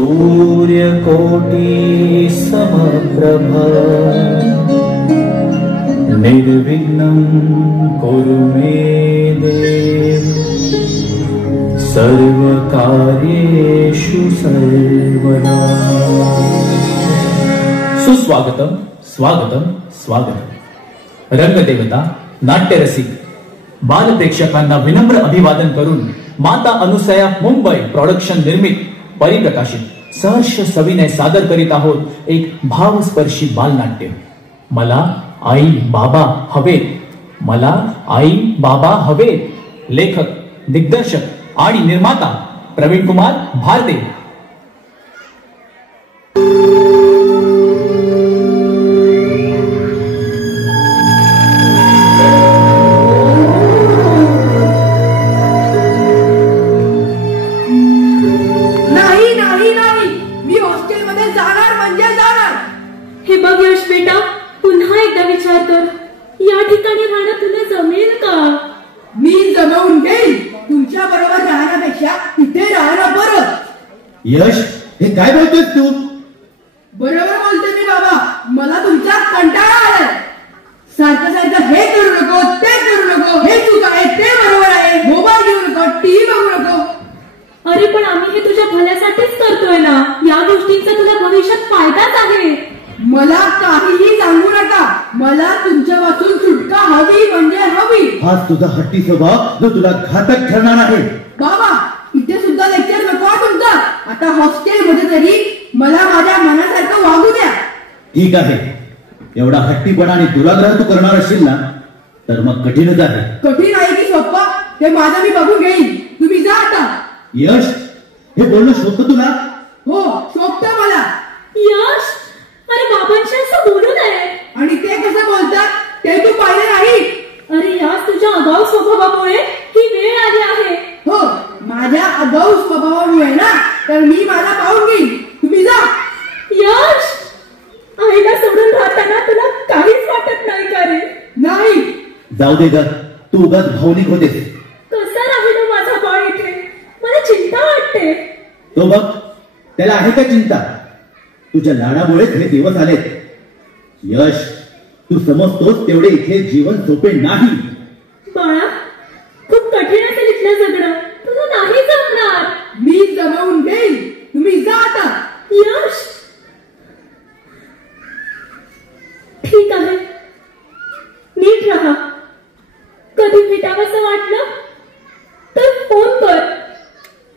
सूर्यकोटि समप्रभा निर्विघ्नं कुरु मे देव सर्वकार्येषु सर्वदा। सुस्वागतम, स्वागतम, स्वागतम। रंगदेवता, नाट्यरसिक बाल प्रेक्षकांना विनम्र अभिवादन करून माता अनुसया मुंबई प्रोडक्शन निर्मित परिप्रकाशित सहर्ष सविनय सादर करीत आहोत एक भावस्पर्शी बालनाट्य मला आई बाबा हवेत, मला आई बाबा हवेत। लेखक, दिग्दर्शक आणि निर्माता प्रवीण कुमार भारते। यश, हे काय बोलतोस तू? बरोबर बोलतोय मी बाबा, मला तुमचा कंटाळा आलाय। सारखं सारखं हे करू नको, ते करू नको, हे चूक आहे, ते बरोबर आहे, मोबाईल घेऊ नको, टीव्ही बघू नको। अरे पण आम्ही हे तुझ्या भल्यासाठीच करतोय ना, या गोष्टींचा तुला भविष्यात फायदाच आहे। मला काहीही सांगू नका, मला तुमच्यापासून सुटका हवी म्हणजे हवी। हा तुझा हट्टी स्वभाव जो तुला घातक ठरणार आहे। बाबा, इथे सुद्धा लेक्चर नको तुमचा। आता हॉस्टेल मध्ये तरी मला माझ्या मनासारखं वागू द्या। ठीक आहे, एवढा हट्टीपणा आणि दुराग्रह तू करणार असशील ना, तर मग कठीणच आहे। कठीण आहे की सोपं ते माझं मी बघून घेईन, तुम्ही जा आता। यश, हे बोलणं शोभतं तुला? हो, शोभतं मला। यश, अरे बाबांशी असं बोलू नये। आणि ते कसं बोलतात ते तू पाहिलं नाही? अरे याच तुझ्या आगाऊ स्वभावामुळे ही वेळ आली आहे। हो, माझ्या आगाऊ स्वभावामुळे ना, तर मी मला पाहून घेईन, तुम्ही जा। यश, आईला सोडून राहताना तुला काहीच वाटत नाही का रे? नाही। जाऊ दे ग, तू उगाच भावनिक होतेस। कसा राहील माझा बाळ इथे? मला चिंता वाटते। तो बघ, त्याला आहे का चिंता? तुझ्या लाडामुळेच हे दिवस आलेत। यश, तू समजतोस तेवढे इथे जीवन सोपे नाही। बाळा, खूप कठीण असेल इथलं जगणं, तुला नाही जमणार। मी जमवून घेईन, तुम्ही जा आता। यश, ठीक आहे, नीट राहा। कधी भेटावंसं वाटलं तर फोन कर,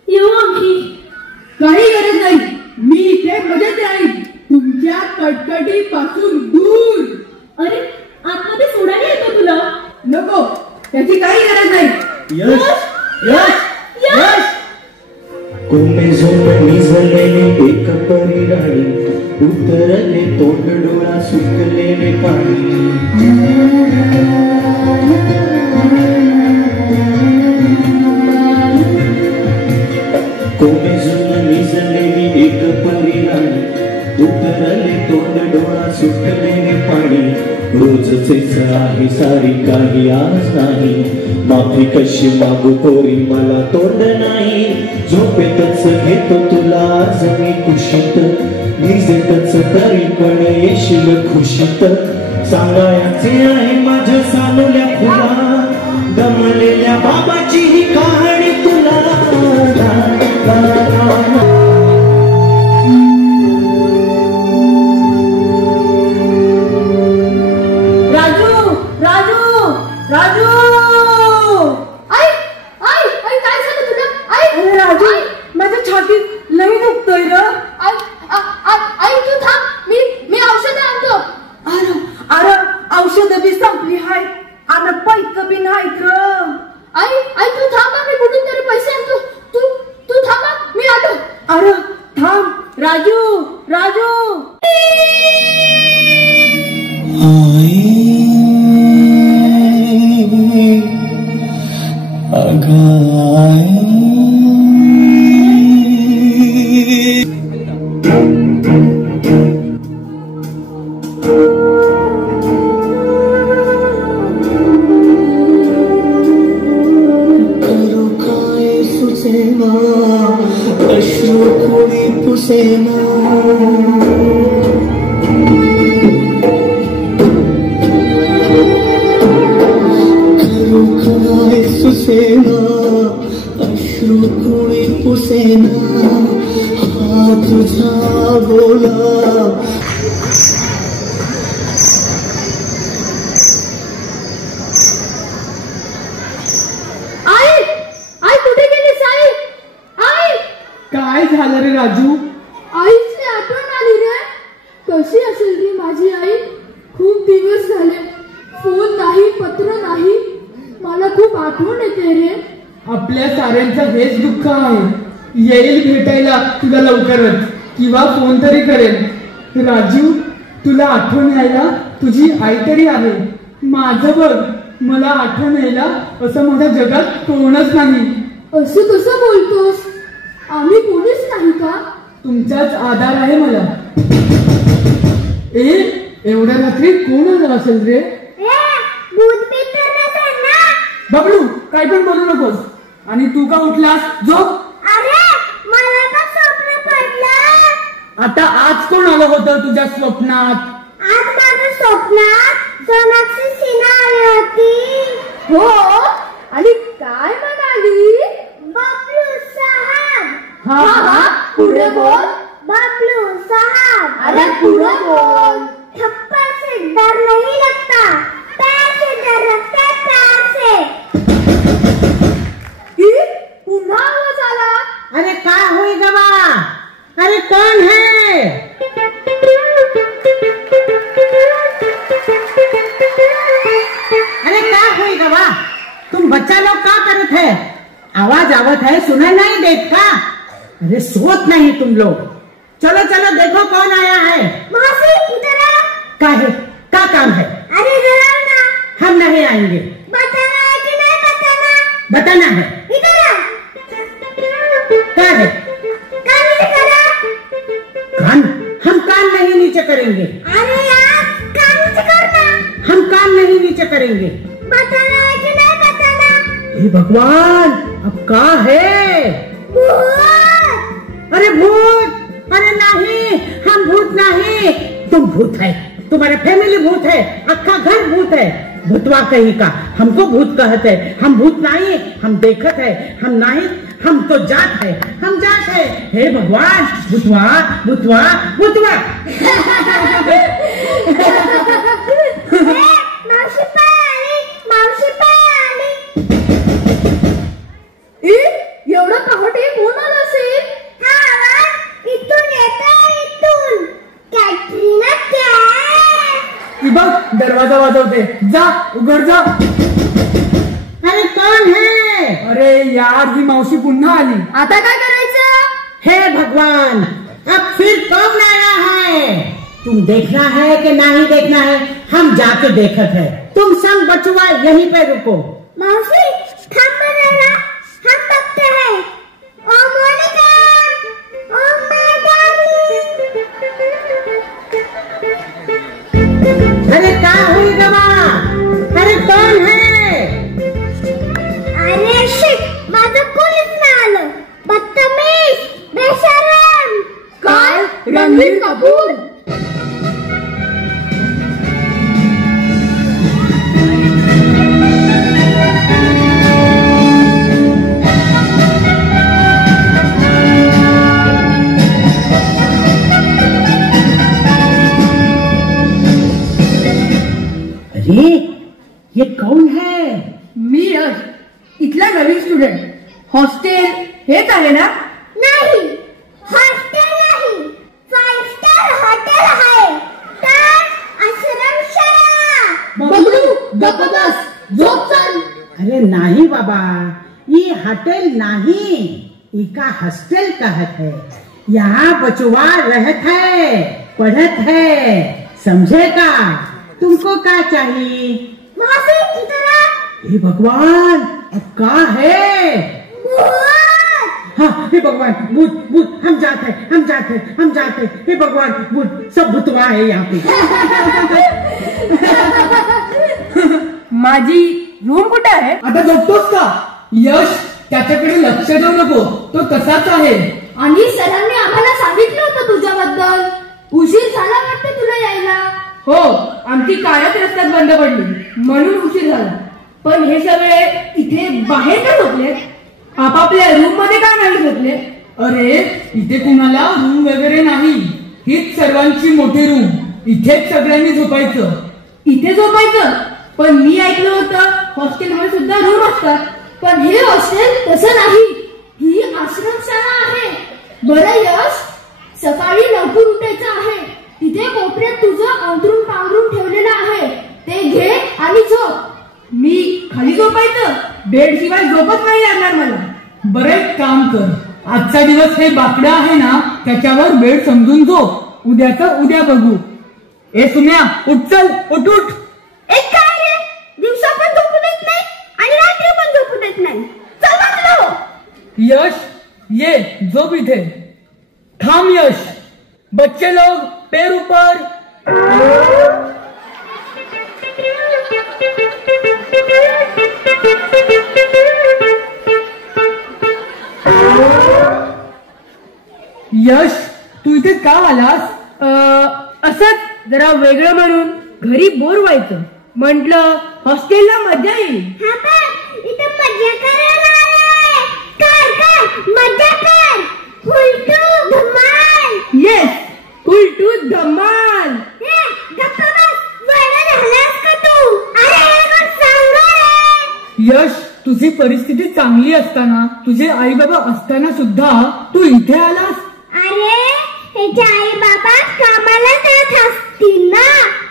येऊ आम्ही। काही गरज नाही, मी इथे मजेत राहीन, तुमच्या कटकटीपासून दूर। अरे, आतमध्ये सोडायला येतो तुला? नको, त्याची काही गरज नाही। यश, यश, यश। कोंबे झोप निजलेली एक परी राणी, उतरले तोंड डोळा सुकलेले पाणी। कोंबे झोप निजलेली एक परी राणी, उतरले तोंड डोळा सुकलेले पाणी। रोजचे आहे सारी काही आज नाही, माफी कशी मागू पोरी मला तोंड नाही। झोपेतच घेतो तुला आज मी कुशीत, भिजेतच तरी पण येशील खुशीत। सांगायचे आहे माझ्या सानुल्या फुला, दमलेल्या बाबाची ही कहाणी तुला। राजू, राजू, अश्रू पुसेना खरोखर सुसेना अश्रू कोणी पुसेना हा तुझा बोला काय झालं रे राजू? आईची आठवण आली रे. कशी असेल रे माझी आई? खूप दिवस झाले, फोन नाही, पत्र नाही. मला खूप आठवण येते रे. आपल्या साऱ्यांचं हेच दुःख आहे. येईल भेटायला तुला लवकरच, किंवा फोन तरी करेल. राजू, तुला आठवण यायला तुझी आई तरी आहे. माझं बघ, मला आठवण यायला असं माझ्या जगात कोणच नाही. असं कसं बोलतोस? आम्ही कोणीच नाही का? तुमचाच आधार आहे मला. एवढ्या रात्री कोण आलं असेल रे? बबलू, काय पण बोलू नकोस. आणि तू का उठलास? झोप. मला तर स्वप्न पडलं. आता आज कोण आलं होतं तुझ्या स्वप्नात? आज माझ्या स्वप्नात सोनाक्षी सिन्हा आली होती. हो, आणि काय म्हणाली? बबलू साहब. हा, पुढे बोल. बबलू साहब. अरे पुढे बोल. थप्पड़ से डर नहीं लगता, पैर से डर लगता है, पैर से. पुन्हा आवाज आला. अरे काय होई गवा? अरे कौन है? अरे क्या हुई गवा? तुम बच्चा लोग क्या करते है? आवाज आवत है, सुना नहीं देत का? अरे सोच नहीं तुम लोग. चलो चलो देखो कौन आया है. मौसी इधर आ. क्या है? क्या काम है? अरे इधर आओ ना. हम नहीं आएंगे. बताना है कि नहीं बताना? बताना है. इधर आ. क्या है? कान नीचे करा. कान? हम कान नहीं नीचे करेंगे. अरे यार, कान नीचे करना. हम कान नहीं नीचे करेंगे. बताना है कि नहीं बताना? हे भगवान, अब क्या है? भूत. अरे भूत? अरे नहीं, हम भूत नहीं. तुम भूत है, तुम्हारे फैमिली भूत है, अक्का घर भूत है. भूतवा कहीं का. हमको भूत कहते है. हम भूत नहीं, हम देखत है. हम नहीं, हम तो जात है. हम जात है. हे भगवान, भूतवा भूतवा भूतवा. मावशी पाय आली. मावशी पाय आली. एवढा पहाटे कोण आला असेल? हा आवाज इथून येतोय, इथून. कॅटरीना कॅफ. बघ, दरवाजा वाजवते. जा, उघड जा. अरे कौन है? अरे यार, ही मावशी पुन्हा आली. आता काय करायचं? हे भगवान, अब फिर कौन आया है? तुम देखना है कि नहीं देखना है? हम जाके देखत है. तुम सब बचुआ यहीं पे रुको. मावशी थांब जरा, हम बघते हैं. ओ मोनिका, ओ माय डार्लिंग. अरे क्या हुई गवा? अरे कौन है? अरे शिट, माझं कोणीच नाही आलं. बदतमीज, बेशरम. काय? रणबीर कपूर. अरे ये कौन है? मी यश, इथला नवीन स्टुडंट. हॉस्टेल हेच आहे ना? नाही, हॉस्टेल नाही, 5 स्टार हॉटेल आहे. ताज आश्रमशाळा. बबलू, गप्प बस, झोप चल. अरे नहीं बाबा, ये होटल नहीं, इका हॉस्टल कहत है. यहाँ बचवा रहत है, पढ़त है. समझे का? तुमको क्या चाहिए? मासी इधर आ. हे भगवान, अब क्या है? भूत. हाँ, हे भगवान, भूत भूत. हम जाते हैं, हम जाते हैं, हम जाते हैं. हे भगवान, भूत, सब भूतवा है यहाँ पे. माझी रूम कुठे आहे? आता झोपतोस का? यश, त्याच्याकडे लक्ष देऊ नको, तो तसाच आहे. आणि सरांनी आम्हाला सांगितलं हो, आमची कारच रस्त्यात बंद पडली म्हणून उशीर झाला. पण हे सगळे इथे बाहेर का झोपले? आपापल्या रूम मध्ये का नाही झोपले? अरे इथे कुणाला रूम वगैरे नाही, हीच सर्वांची मोठी रूम. इथेच सगळ्यांनी झोपायचं. इथे झोपायचं? पण मी ऐकलं होतं हॉस्टेलमध्ये सुद्धा रूम असतात. पण हे हॉस्टेल तसं नाही, ही आश्रमशाळा आहे. बरं यश, सकाळी लवकर उठायचं आहे. तिथे कोपऱ्यात तुझं अंथरूण पांघरून ठेवलेलं आहे, ते घे आणि झोप. मी खाली झोपायचं? बेड शिवाय झोपच नाही लागणार मला. बरं एक काम कर, आजचा दिवस हे बाकडं आहे ना, त्याच्यावर बेड समजून झोप. उद्याचं उद्या बघू. ए सुम्या, उठ चल, उठ उठ. एक काय रे, दिवसा पण झोपू देत नाही आणि रात्री पण झोपू देत नाही. चल म्हटलं. यश ये झोप इथे. थांब यश. बच्चे लोग पैर ऊपर. यश तू इथे का आलास? असंच जरा वेगळं म्हणून. घरी बोर व्हायचं म्हटलं, हॉस्टेलला मजा येईल. इथे मजा करायला आलोय. कर मजा कर. फुलटू धमाल. येस, कुल टू धमाल. गप्पा बस. वेडा झालास का तू? अरे सांगा रे. यश तुझी परिस्थिती चांगली असताना, तुझे आई बाबा असताना सुद्धा तू इथे आलास. अरे त्याचे आई बाबा कामाला जात असतील ना.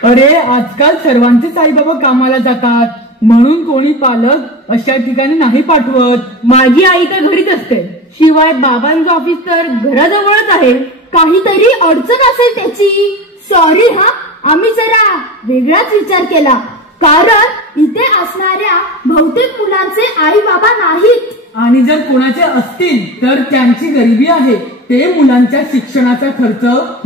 अरे आजकाल सर्वांचेच आई बाबा कामाला जातात, म्हणून कोणी पालक अशा ठिकाणी नाही पाठवत. माझी आई तर घरीच असते. शिवाय बाबांचं ऑफिस तर घराजवळच आहे. काहीतरी अडचण असेल त्याची. सॉरी हा, आम्ही जरा वेगळाच विचार केला. कारण इथे असणाऱ्या बहुतेक मुलांचे आई बाबा नाहीत. आणि जर कोणाचे असतील तर त्यांची गरिबी आहे. ते मुलांच्या शिक्षणाचा खर्च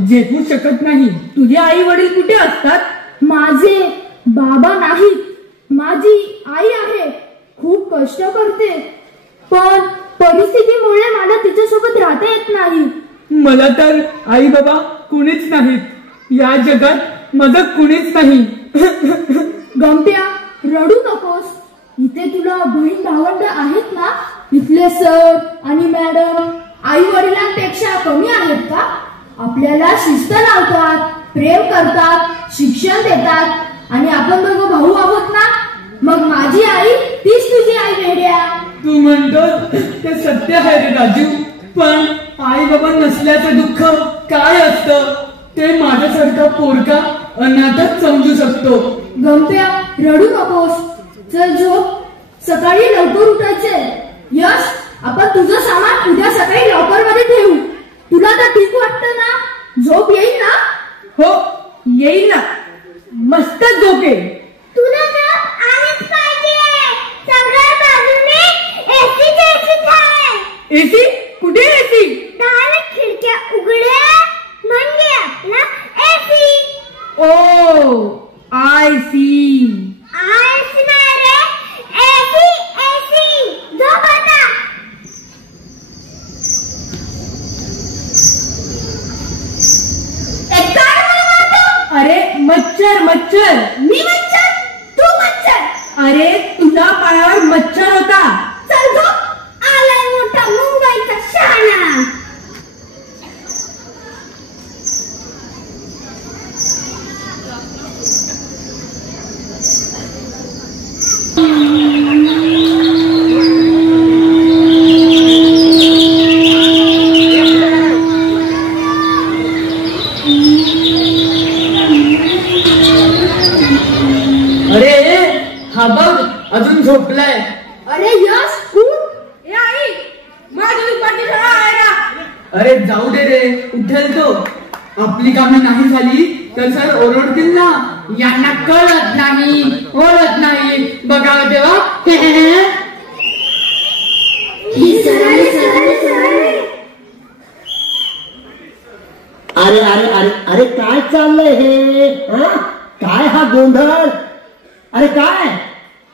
झेपू शकत नाही. तुझे आई वडील कुठे असतात? माझे बाबा नाहीत. माझी आई आहे, खूप कष्ट करते. पण परिस्थितीमुळे मला तिच्यासोबत राहता येत नाही. मला तर आई बाबा कुणीच नाहीत. या जगात माझं कुणीच नाही. गंप्या, रडू नकोस. इथे तुला बहीण भावंड आहेत ना. इथले सर आणि मॅडम आई वडिलांपेक्षा कमी आहेत का? आपल्याला शिस्त लावतात, प्रेम करतात, शिक्षण देतात. आणि आपण दोघं भाऊ आहोत ना. मग माझी आई तीच तुझी आई वेड्या. तू म्हणतो ते सत्य आहे रे राजू. पण आई बाबा नसल्याचं दुःख काय असतं ते माझ्यासारखा पोरका अनाथच समजू शकतो. गंप्या, रडू नकोस. चल झोप. सकाळी लवकर उठायचे. यश, आपण तुझं सामान उद्या सकाळी लॉकर मध्ये ठेवू. तुला तर ठीक वाटतं ना? झोप येईल ना? हो येईल ना, मस्त झोप येईल. तुला झोप आलीच पाहिजे. सगळ्या बाजूने एसीच आहे. एसी? कुठे एसी? डायरेक्ट खिडक्या उघड्या म्हणजे आपला AC. Oh I see. AC नाही रे, एसी एसी. झोप आता. अरे मच्छर मच्छर. मी मच्छर? तू मच्छर? अरे तुझ्या पायावर मच्छर होता. चल झोप. आलाय मोठा मुंबईचा शहाणा. अरे हा बघ अजून झोपलाय. अरे यश, उठ. ए आई, माझी दुपारची शाळा आहे ना. अरे जाऊ दे रे, उठेल तो. आपली कामे नाही झाली तर सर ओरडतील ना. यांना कळत नाही, ओळख नाही. बघावं तेव्हा. अरे अरे अरे अरे काय चाललंय हे? काय हा गोंधळ? अरे काय?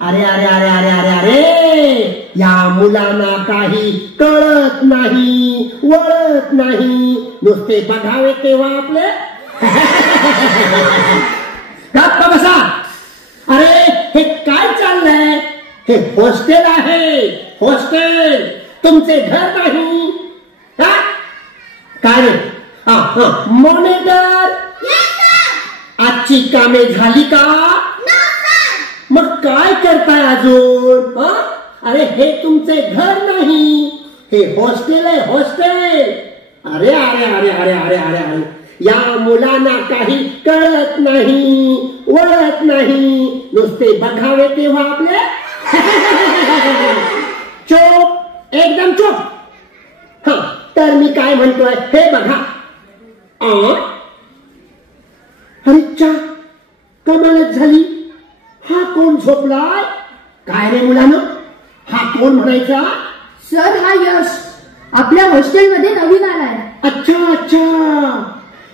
अरे अरे अरे अरे अरे अरे या मुलांना काही कळत नाही, वळत नाही. नुसते बघावे तेव्हा आपले. गप्प बसा. अरे हे काय चाललंय? हे हॉस्टेल आहे, हॉस्टेल, तुमचे घर नाही. काय रे? मॉनिटर, आजची कामे झाली का? मग काय करताय अजून? अरे हे तुमचे घर नाही, हे हॉस्टेल आहे, हॉस्टेल. अरे अरे अरे अरे अरे अरे अरे, या मुलांना काही कळत नाही, वळत नाही, नुसते बघावे तेव्हा आपले. चुप, एकदम चुप. हा, तर मी काय म्हणतोय हे बघा. अरे चा, कमालच झाली. हा कोण झोपलाय? काय रे मुलानं, हा कोण म्हणायचा? सर, हा यश आपल्या हॉस्टेलमध्ये नवीन आलाय. अच्छा अच्छा,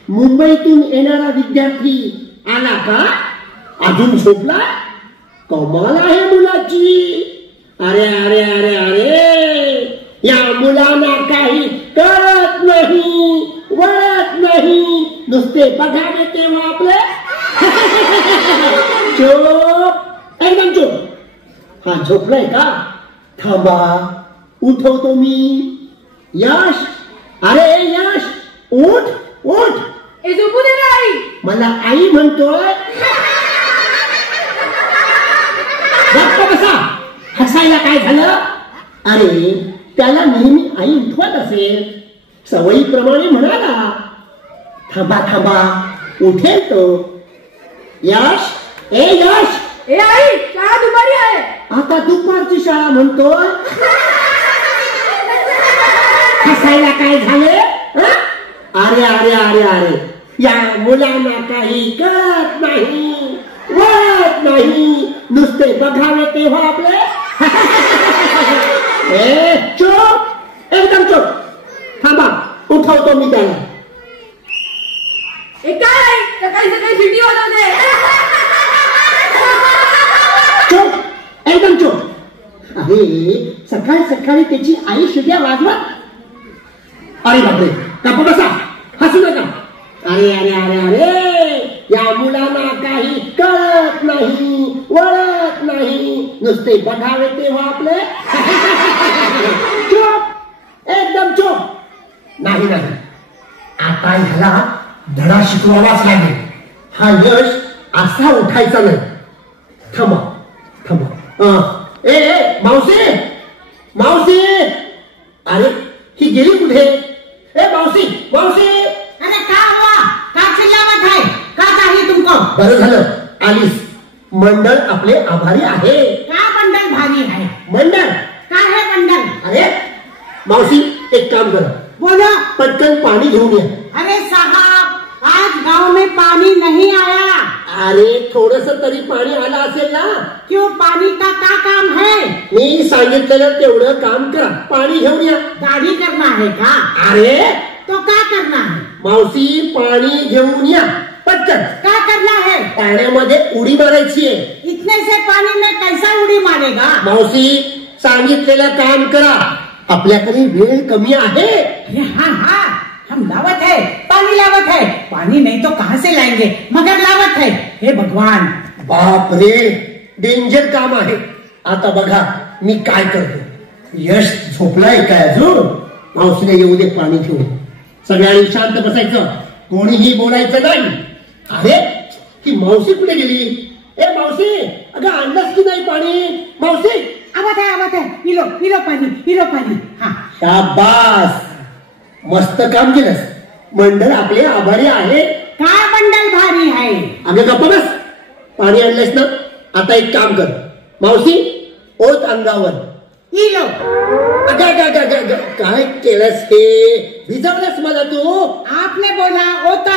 मुंबईतून येणारा विद्यार्थी आला का? अजून झोपला? कमाल आहे मुलाची. अरे अरे अरे अरे, या मुलांना काही कळत नाही, वळत नाही, नुसते बघावे तेव्हा आपले. चुप, एकदम चुप. हा झोपलाय का? थांबा, उठवतो मी. यश, अरे यश, उठ उठ. झोपू दे ना आई. मला आई म्हणतोय. गप्प बसा. हसायला काय झालं? अरे त्याला नेहमी आई उठवत असेल, सवयीप्रमाणे म्हणाला. थांबा थांबा, उठेल तो. यश, ए यश. ए आई, शाळा दुपारी आहे. आता दुपारची शाळा म्हणतोय. हसायला काय झाले? अरे अरे अरे अरे, या मुलांना काही कळत नाही, वळत नाही, नुसते बघावे तेव्हा आपले. ए चुप, एकदम चुप. थांबा, उठवतो मी त्याला. काय सकाळी सकाळी शिटी वाजवते. चुप, एकदम चुप. अरे सकाळी सकाळी त्याची आई शिट्या वाजवत. अरे बापरे, कापू बसा, हसू नका. अरे अरे अरे अरे, या मुलांना काही कळत नाही, वळत नाही, नुसते बघावे तेव्हा आपले. चुप, एकदम चुप. नाही नाही, आता ह्याला धडा शिकवावाच लागेल. हा यश असा उठायचा नाही. थांबा थांबा. ए मावशी, मावशी. अरे ही गेली कुठे? ए मावशी, मावशी. अरे क्या हुआ? क्या चिल्लावत है? क्या चाहिए तुमको? बरं झालं आलीस. मंडळ आपले आभारी आहे. क्या मंडल भारी है? मंडळ क्या है मंडल? अरे मावशी, एक काम करा, बोलो. पटकन पाणी घेऊन या. अरे साहब, आज गांव में पानी नहीं आया. अरे थोडस तरी पाणी आलं असेल ना. क्यों, पानी का क्या काम है? मी सांगितलेलं तेवढं काम करा, पाणी घेऊन या. दाढ़ी करना है का? अरे तो क्या करना है? मावशी, पाणी घेऊन या पटकन. क्या करना है? पाण्यामध्ये उडी मारायची आहे. इतने से पानी में कैसा उड़ी मारेगा? मावशी, सांगितलेलं काम करा, आपल्याकडे वेळ कमी आहे. हाँ हाँ, हम लावत है, पानी लावत है. पानी नहीं तो कहाँ से लाएंगे, मगर लावत है. हे भगवान. बाप रे, डेंजर काम आहे. आता बघा मी काय करतो. यश झोपलाय काय अजून? मावशीने येऊ दे पाणी घेऊन. सगळ्यांनी शांत बसायचं, कोणीही बोलायचं नाही. अरे ही मावशी कुठे गेली? ए मावशी, अगं आणलंच की नाही पाणी? मावशी, आवत है. पिलो पानी. हाँ, शाबास, मस्त काम केलंस. मंडळ आपले आभारी आहे. काय मंडल भारी है? आम्ही गप्प बस. पाणी आणलंस ना, आता एक काम कर मावशी, ओत अंगावर. लो. काय केलंस हे? भिजवलंस मला तू. आपने बोला होता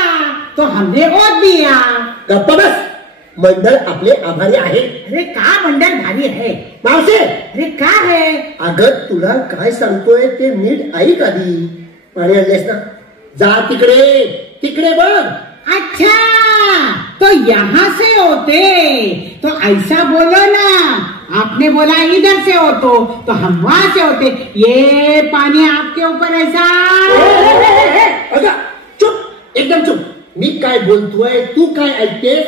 तो हमने ओत दिया. गप्प बस. मंडळ आपले आभारी आहे. अरे का मंडल भारी है? मावशी, अरे का है? अगं तुला काय सांगतोय ते नीट ऐक आधी. पाणी आणलेस ना, जा तिकडे बघ. अच्छा, तो यहाँ से होते तो ऐसा बोलो ना. आपने बोला इधर से हो तो हम वहां से होते. ये पानी आपके ऊपर ऐसा. अगं चुप, एकदम चुप. मी काय बोलतोय तू काय ऐकतेस?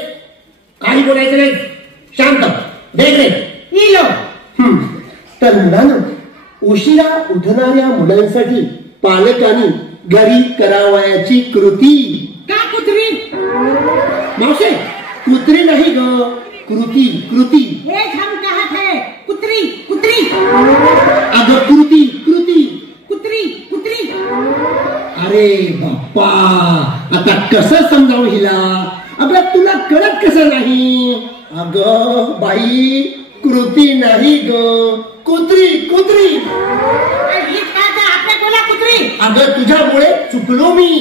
काही बोलायचं नाही, शांत देख रे. इलो. तर मुलांना उशिरा उठणाऱ्या मुलांसाठी पालकांनी घरी करावयाची कृती. का कुत्री? मावशे कुत्री नाही ग, कृती कृती. हेच हम कहत है, कुत्री कुत्री. अगं कृती कृती. कुत्री कुत्री. अरे बाप्पा, आता कसं समजावं हिला? अगं तुला कळत कसं नाही? अगं बाई, कृती नाही ग, कुत्री कुत्री. आपल्या कोला कुत्री. अगं तुझ्यामुळे चुकलो मी.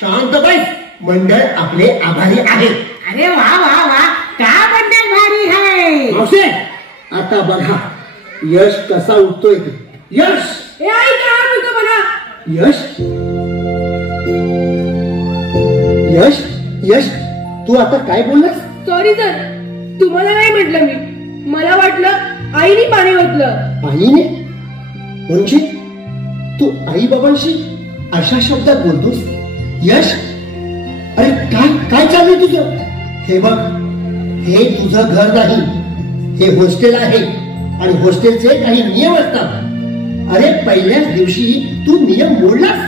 शांत बस, मंडळ आपले आभारी आहे. अरे वा वा वा, का मंडळ भारी है. मावशे आता बघा यश कसा उठतोय ते. यश ए आई काय म्हणतो म्हणा. यश यश यश तू आता काय बोललास? सॉरी सर, तुम्हाला नाही म्हटलं मी. मला वाटलं आईने पाणी ओतलं. आईने? म्हणजे तू आई बाबांशी अशा शब्दात बोलतोस? यश अरे काय काय चाललंय तुझं? हे बघ, हे तुझं घर नाही, हे हॉस्टेल आहे आणि हॉस्टेलचे काही नियम असतात. अरे पहिल्याच दिवशी तू नियम मोडलास,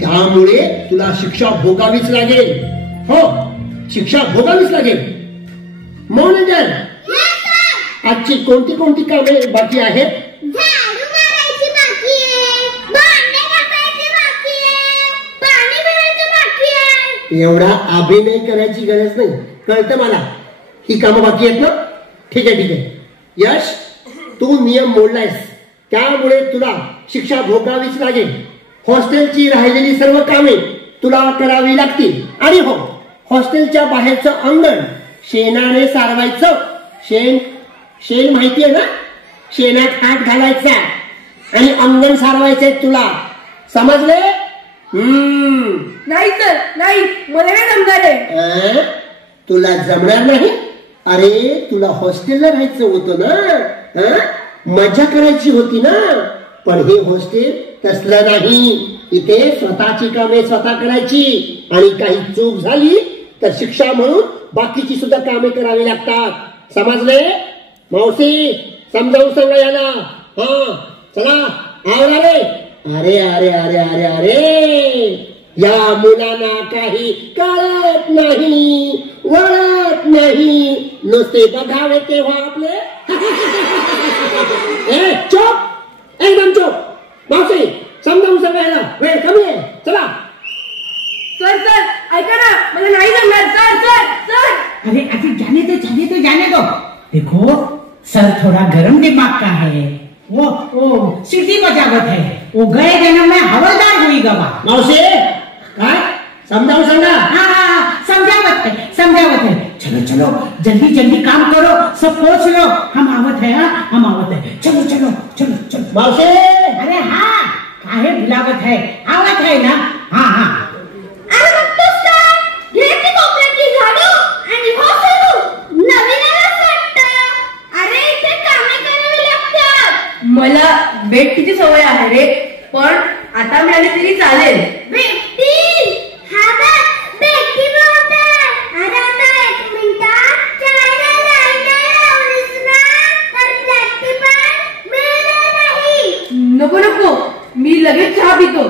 त्यामुळे तुला शिक्षा भोगावीच लागेल. हो, शिक्षा भोगावीच लागेल. मॉनिटर, आजची कोणती कोणती कामे बाकी आहेत? झाडू मारायची बाकी आहे, भांडे घासायची बाकी आहे, पाणी भरायचं बाकी आहे. एवढा अभिनय करायची गरज नाही, कळतं मला. ही कामं बाकी आहेत ना? ठीक आहे ठीक आहे. यश, तू नियम मोडलायस, त्यामुळे तुला शिक्षा भोगावीच लागेल. हॉस्टेलची राहिलेली सर्व कामे तुला करावी लागतील. आणि हो, हॉस्टेलच्या बाहेरचं अंगण शेणाने सारवायचं. शेण शेण माहितीये ना? शेणात हात घालायचा आणि अंगण सारवायचंय तुला, समजले? नाही सर, नाही, मला नाही जमणार आहे. तुला जमणार नाही? अरे तुला हॉस्टेलला राहायचं होतं ना, मजा करायची होती ना. पण हे हॉस्टेल तसलं नाही. इथे स्वतःची कामे स्वतः करायची आणि काही चूक झाली तर शिक्षा म्हणून बाकीची सुद्धा कामे करावी लागतात. समजले? मावशी समजावून सांगा याला. हा चला आवरा रे. अरे अरे अरे अरे अरे, या मुलांना काही कळत नाही, वळत नाही, नुसते बघावे तेव्हा आपले. चोप, एकदम चोप. मावशी समजावून सांगायला वेळ कमी आहे. चला. सर सर ऐका ना, मला नाही जमणार. Sir sir sir. अरे अरे जाने दो जाने दो. देखो सर थोड़ा गरम दिमाग का है. वो सीटी बजावत है. वो गए जन्म में हवलदार हुई गवा. मावशी काय समजावून सांगा. हाँ समझावत है. चलो चलो जल्दी जल्दी काम करो, सब पहुंच लो. हम आवत है. हाँ हम आवत है. चलो चलो चलो चलो. मावशी अरे हाँ काहे बुलावत है, आवत है ना. हाँ हाँ. अरे बघतोस का? घे ती कोपऱ्यातली झाडू आणि हो सुरू. नवीनच वाटतं. अरे इथे कामे करावी लागतात. मला बेडकीची सवय आहे रे, पण आता मिळाली तरी चालेल. बेटी हा बघ, बेटी बोलते. अरे आता 1 मिनिटात चहाला लावलीस ना तर बेटी पण मिळणार नाही. नको नको, मी लगेच चहा पितो.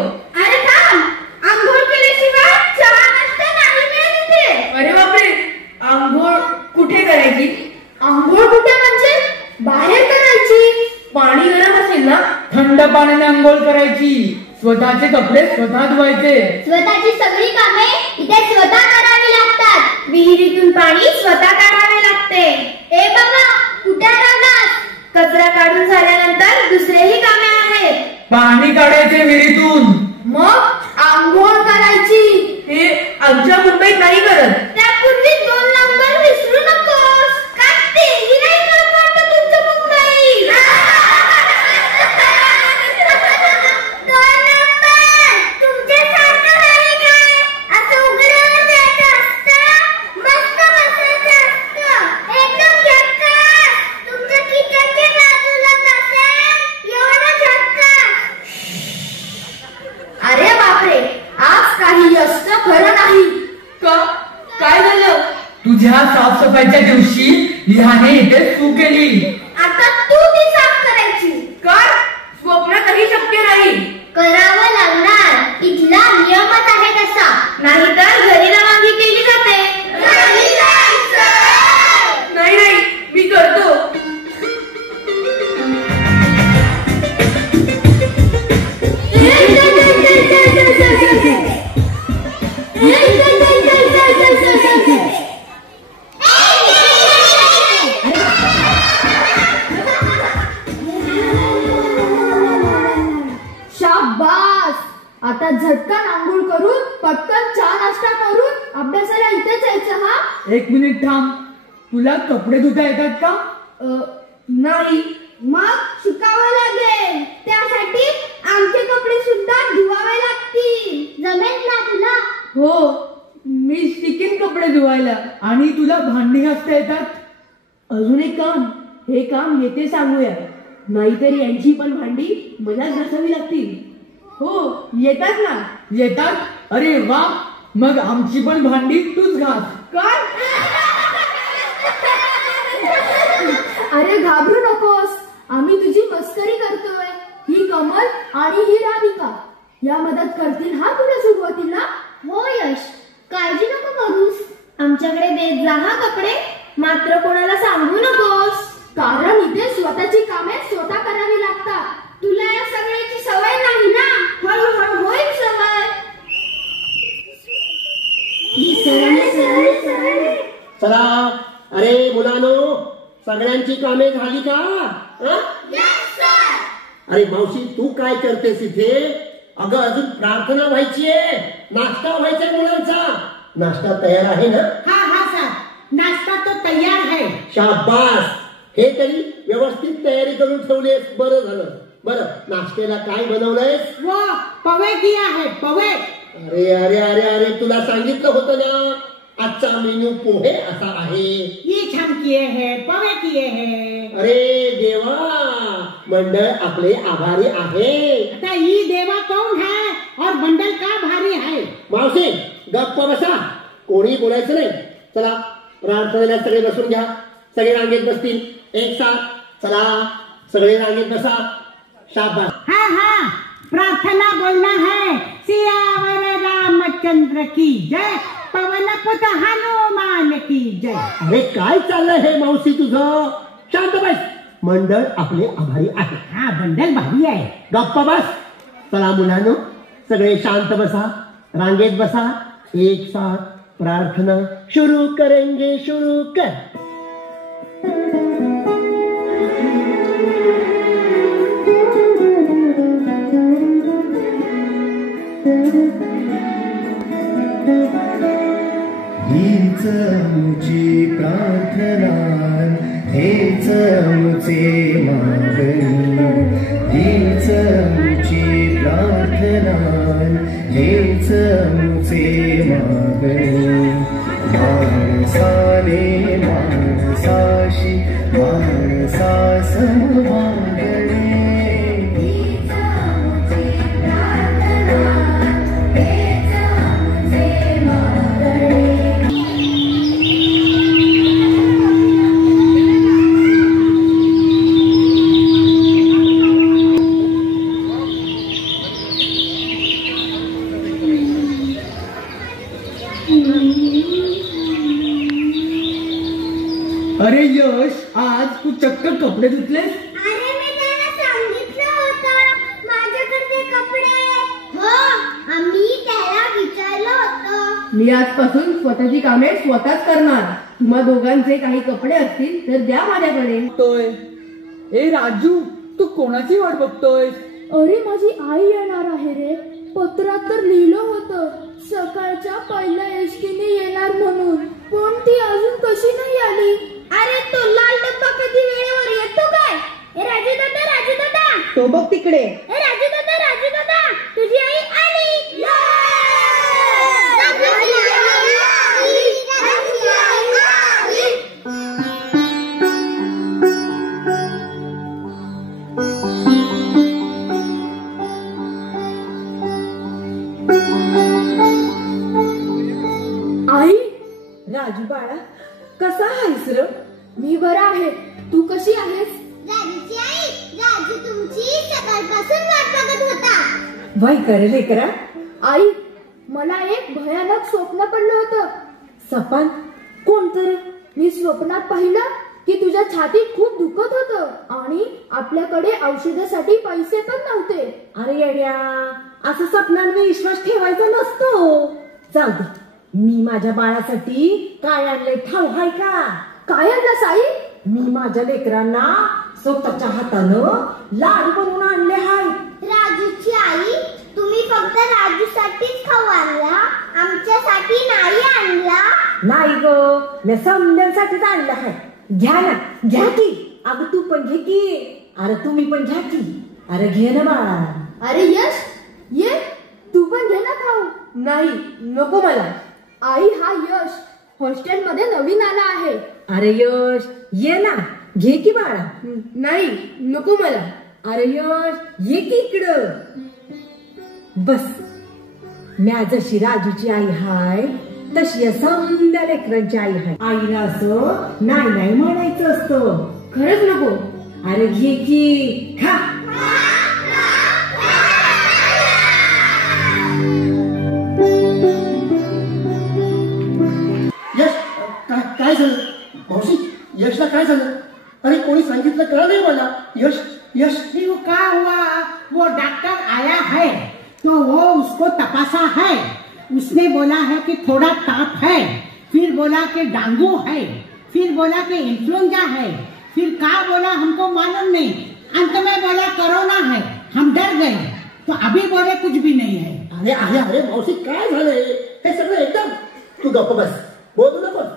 अरे थांब, आंघोळ केल्याशिवाय चहा नाश्ता नाही मिळत इथे. अरे बापरे, आंघोळ कुठे करायची? आंघोळ कुठे म्हणजे बाहेर करायची. पाणी गरम असेल ना? थंड पाण्याने आंघोळ करायची. स्वतःचे कपडे स्वतः धुवायचे. स्वतःची सगळी कामे इथे स्वतः करावी लागतात. विहिरीतून पाणी स्वतः काढावे लागते. ए बाबा, कुठे राहतात? कचरा काढून झाल्यानंतर दुसरेही कामे आहेत. पाणी काढायचे विहिरीतून. मग आंघोळ करायची. हे आमच्या मुंबईत नाही करत. त्यापूर्वी 2 नंबर विसरू नकोस. काय तेही नाही करत वाटतं तुमचं मुंबई. 2 नंबर तुमच्यासारखं नाही काय. असं उघड्यावर जायचं असतं, मस्त बसायचं असतं, एकदम झक्कास. तुमच्या किचनच्या बाजूला बसेल एवढं झक्कास. अरे बापरे, आज तुझ्या साफसफाईच्या दिवशी ह्याने इथे सू केली. आता तू ती साफ करायची. कर, स्वप्नातही शक्य नाही. करावं लागणार. इथला नियमच आहे तसा. नाहीतर घरी रवानगी केली जाते. नाही नाही, मी करतो. शाबास. आता झटकन आंघोळ करून पटकन चहा नाश्ता करून अभ्यासाला इथेच यायचं. हा, 1 मिनिट थांब. तुला कपडे धुता येतात का? नाही. मग शिकावं लागेल. त्यासाठी आमचे कपडे सुद्धा धुवावे लागतील. जमेल ना तुला? हो, मी शिकेन कपडे धुवायला. आणि तुला भांडी घासता येतात? अजून एक काम, हे काम येते सांगूया, नाहीतर यांची पण भांडी मलाच घासावी लागतील. हो, येतात ना? येतात? अरे वा, मग आमची पण भांडी तूच घास. काय? अरे घाबरू नकोस. आम्ही तुझी मस्करी करतोय. ही कमल आणि ही राधिका या मदत करतील हा तुला सुरुवातीला. हो यश, काळजी नको करूस. आमच्याकडे देत जा हा कपडे. मात्र कोणाला सांगू नकोस. कारण इथे स्वतःची कामे स्वतः करावी लागतात. तुला या सगळ्याची सवय नाही ना. हळूहळू होईल सवय. चला, अरे मुलांनो, सगळ्यांची कामे झाली का? अरे मावशी, तू काय करतेस इथे? अगं, अजून प्रार्थना व्हायची आहे, नाश्ता व्हायचा आहे मुलांचा. नाश्ता तयार आहे ना? हा हा सर, नाश्ता तो तयार है. शाबास. हे तरी व्यवस्थित तयारी करून ठेवलीस, बरं झालं. बरं, नाश्त्याला काय बनवलंयस? वो पवे किया है, पवे. अरे अरे अरे अरे, तुला सांगितलं होतं ना, आजचा मेन्यू पोहे असा आहे. ये छम किए है, पवे किए है. अरे देवा, मंडळ आपले आभारी आहे. आता ये देवा कौन है और मंडल का भारी है? मावशी, गप्प बसा, कोणी बोलायचं नाही. चला, प्रार्थनेला सगळे बसून घ्या. सगळे रांगेत बसतील एक साथ. चला, सगळे रांगेत बसा. शाबास. हाँ हाँ, प्रार्थना बोलना है. सियावर रामचंद्र की जय, पवन पुत हनुमान की जय. अरे काय चाललंय हे मावशी तुझं? शांत बस. मंडळ आपले आभारी आहे. हा, मंडल भारी आहे. गप्प बस. चला मुलांनो, सगळे शांत बसा, रांगेत बसा. एक साथ प्रार्थना शुरू करेंगे. शुरू कर. हीच आमची प्रार्थना, हेच आमचे मागणी. हीच आमची प्रार्थना, हेच आमचे मागणी. माणसाने माणसाशी, माणसास मागणे. अरे यश, आज तू चक्क कपडे धुतलेस? अरे मी त्याला सांगितलं होतं माझ्याकडे कपडे. हो, आम्ही त्याला विचारलं होतं. मी आजपासून स्वतःची कामे स्वतःच करणार. तुम्हा दोघांचे काही कपडे असतील तर द्या माझ्याकडे. बघतोय. ए राजू, तू कोणाची वाट बघतोय? अरे माझी आई येणार आहे रे. पत्रात तर लिहिलं होतं सकाळच्या पहिल्या एसटीने येणार म्हणून. पण ती अजून कशी नाही आली? अरे तो लाल डब्बा कधी वेळेवर येतो काय? ए राजू दादा, राजू दादा, तो बघ तिकडे. ए राजू दादा, राजू दादा, तुझी आई आली. राजू बाळा, कसा आहेस र? मी बरा आहे. तू कशी आहेस? राजूची आई, राजू तुमची सकाळपासून वाट बघत होता. वय करे लेकरा. आई, मला एक भयानक स्वप्न पडलं होतं. सपन कोणतं? मी स्वप्नात पाहिलं की तुझ्या छातीत खूप दुखत होतं आणि आपल्याकडे औषधासाठी पैसे पण नव्हते. अरे येड्या, असं स्वप्नांवर विश्वास ठेवायचा नसतो. जाऊ दे, मी माझ्या बाळासाठी काय आणलंय ठाऊ हाय का? काय आणलं साई? मी माझ्या लेकरांना स्वतःच्या हातानं लाडू बनवून आणले हाय. राजूची आई, तुम्ही फक्त राजूसाठीच खाऊ आणला, आमच्यासाठी नाही आणला? नाही ग, मी समजांसाठीच आणलं हाय. घ्या ना, घ्या की. अगं तू पण घे की. अरे तुम्ही पण घ्या की. अरे घे ना बाळा. अरे यश, ये तू पण घे ना खाऊ. नाही, नको मला. आई, हा यश हॉस्टेलमध्ये नवीन आला आहे. अरे यश, ये ना, घे की बाळा. नाही, नको मला. अरे यश, ये की इकडं. बस, म्या जशी राजूची आई हाय तशी या समद्या लेकरांची आई हाय. आईला असं नाही नाही म्हणायचं असतं. खरंच नको? अरे घे की, खा. यश, काय झालं मावशी? यशला काय झालं? अरे कोणी सांगितलं कळलं नाही मला. यश, यश वो क्या हुआ? वो डॉक्टर आया है तो वो उसको तपासा है. उसने बोला है कि थोड़ा ताप है, फिर बोला कि डेंगू है, फिर बोला कि इन्फ्लुएंजा है, फिर क्या बोला हमको मालूम नहीं. अंत में बोला कोरोना है. हम डर गए, तो अभी बोले कुछ भी नहीं है. अरे अरे अरे मावशी, काय झालंय हे सगळं एकदम? तू गप्प बस, बोलू नको.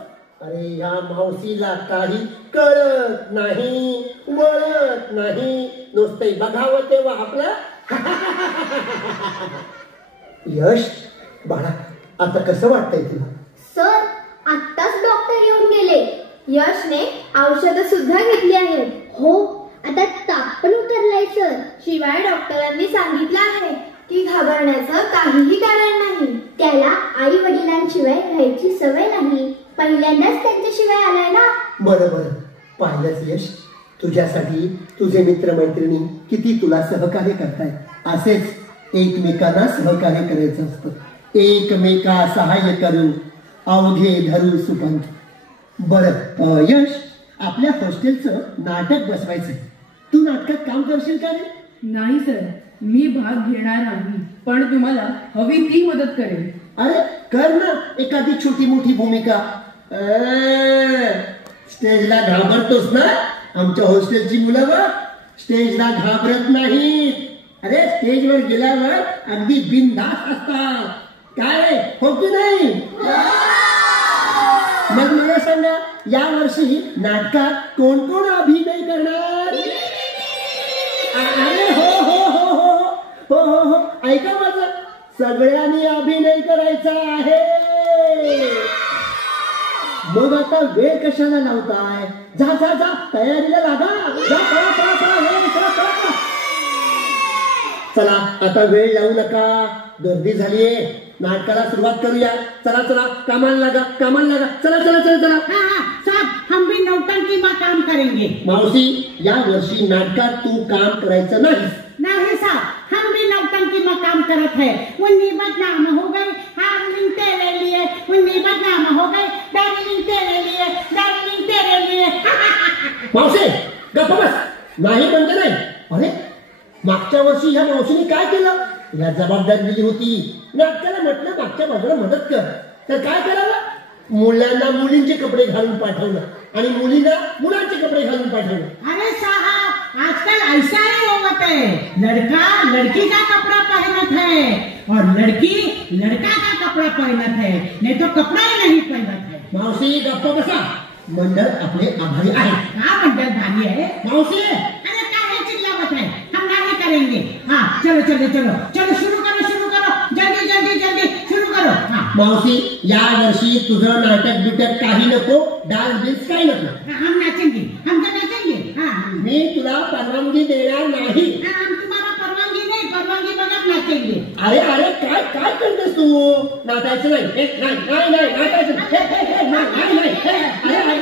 अरे या मावशीला काही कळत नाही, वळत नाही, नुसते बघावं तेव्हा आपलं. यश बाळा, आता कसं वाटतंय तुला? सर, आत्ताच डॉक्टर येऊन गेले. यशने औषधं सुद्धा घेतली आहेत. हो, आता ताप पण उतरलाय सर. शिवाय डॉक्टरांनी सांगितलं आहे की घाबरण्याचं काहीही कारण नाही. त्याला आई वडिलांशिवाय राहायची सवय नाही. पहिल्यांदाच त्यांच्याशिवाय आलाय ना. बरं बरं, पाहिलंच यश, तुझ्यासाठी तुझे मित्रमैत्रिणी किती तुला सहकार्य करतायत. असेच एकमेकांना सहकार्य करायचं असतं. एकमेका सहाय्य करू, अवघे धरू सुपंथ. बरं यश, आपल्या हॉस्टेलचं नाटक बसवायचं. तू नाटकात काम करशील का रे? नाही सर, मी भाग घेणार नाही, पण तुम्हाला हवी ती मदत करेन. अरे कर ना एखादी छोटी मोठी भूमिका. स्टेजला घाबरतोस ना? आमच्या हॉस्टेलची मुलं बघ स्टेजला घाबरत नाहीत. अरे स्टेजवर गेल्यावर अगदी बिनधास्त असतात. काय हो की नाही? मग मला सांगा, या वर्षी नाटकात कोण कोण अभिनय करणार? अरे हो हो हो हो हो हो हो, ऐका माझं, सगळ्यांनी अभिनय करायचा आहे. मग आता वेळ कशाला लावताय? जा जा जा, तयारीला लागा. जा, पळा, पळा, पळा, वेळ, पळा, पळा, पळा. चला आता वेळ लावू नका, गर्दी झालीये. नाटकाला सुरुवात करूया. चला चला, कामाला लागा, कामाला लागा. चला चला चला चला. हाँ, साहब, हम भी नौटंकी में काम करेंगे. मावशी, या वर्षी नाटकात तू काम करायचं नाही. नहीं साहब, हम भी नौटंकी में काम करत है. उन्नी बदनाम हो गए, हार्लिंग तेरे लिए. उन्नी बदनाम हो गए, डार्लिंग तेरे लिए, डार्लिंग तेरे लिए. मावशी गप्प बस. नाही म्हणते नाही. अरे मागच्या वर्षी ह्या मावशीने काय केलं? तिला जबाबदारी दिली होती. नाटकाला म्हटलं मागच्या बाजूला मदत कर, तर काय करावं? मुलांना मुलींचे कपडे घालून पाठवलं आणि मुलींना मुलांचे कपडे घालून पाठवलं. अरे साहब, आजकल ऐसा ही होता है. लड़का लड़की का कपड़ा पहनत है और लड़की लड़का का कपड़ा पहनत है, नहीं तो कपड़ा ही नहीं पहनत है. मावशी गप्प बसा. मंडळ आपले आभारी आहे. हाँ, मंडल भारी है. मावशी अरे क्या है चिल्लावत है? हम नहीं करेंगे. हाँ, चलो चलो चलो चलो, शुरू करो, शुरू करो, जल्दी जल्दी जल्दी शुरू करो. हाँ मावशी, या वर्षी तुझं नाटक बिटक काही नको, डान्स बिन्स काही नको. हम नाचेंगे, हम तो नाचेंगे. हाँ, मी तुला परवानगी देणार नाही. हम तुम्हारा परवानगी नहीं, परवानगी बगैर नाचेंगे. अरे अरे काय काय करतेस तू? नाचायचं नाही. नाही नाही नाही नाचायचं नाही. नाही नाही. अरे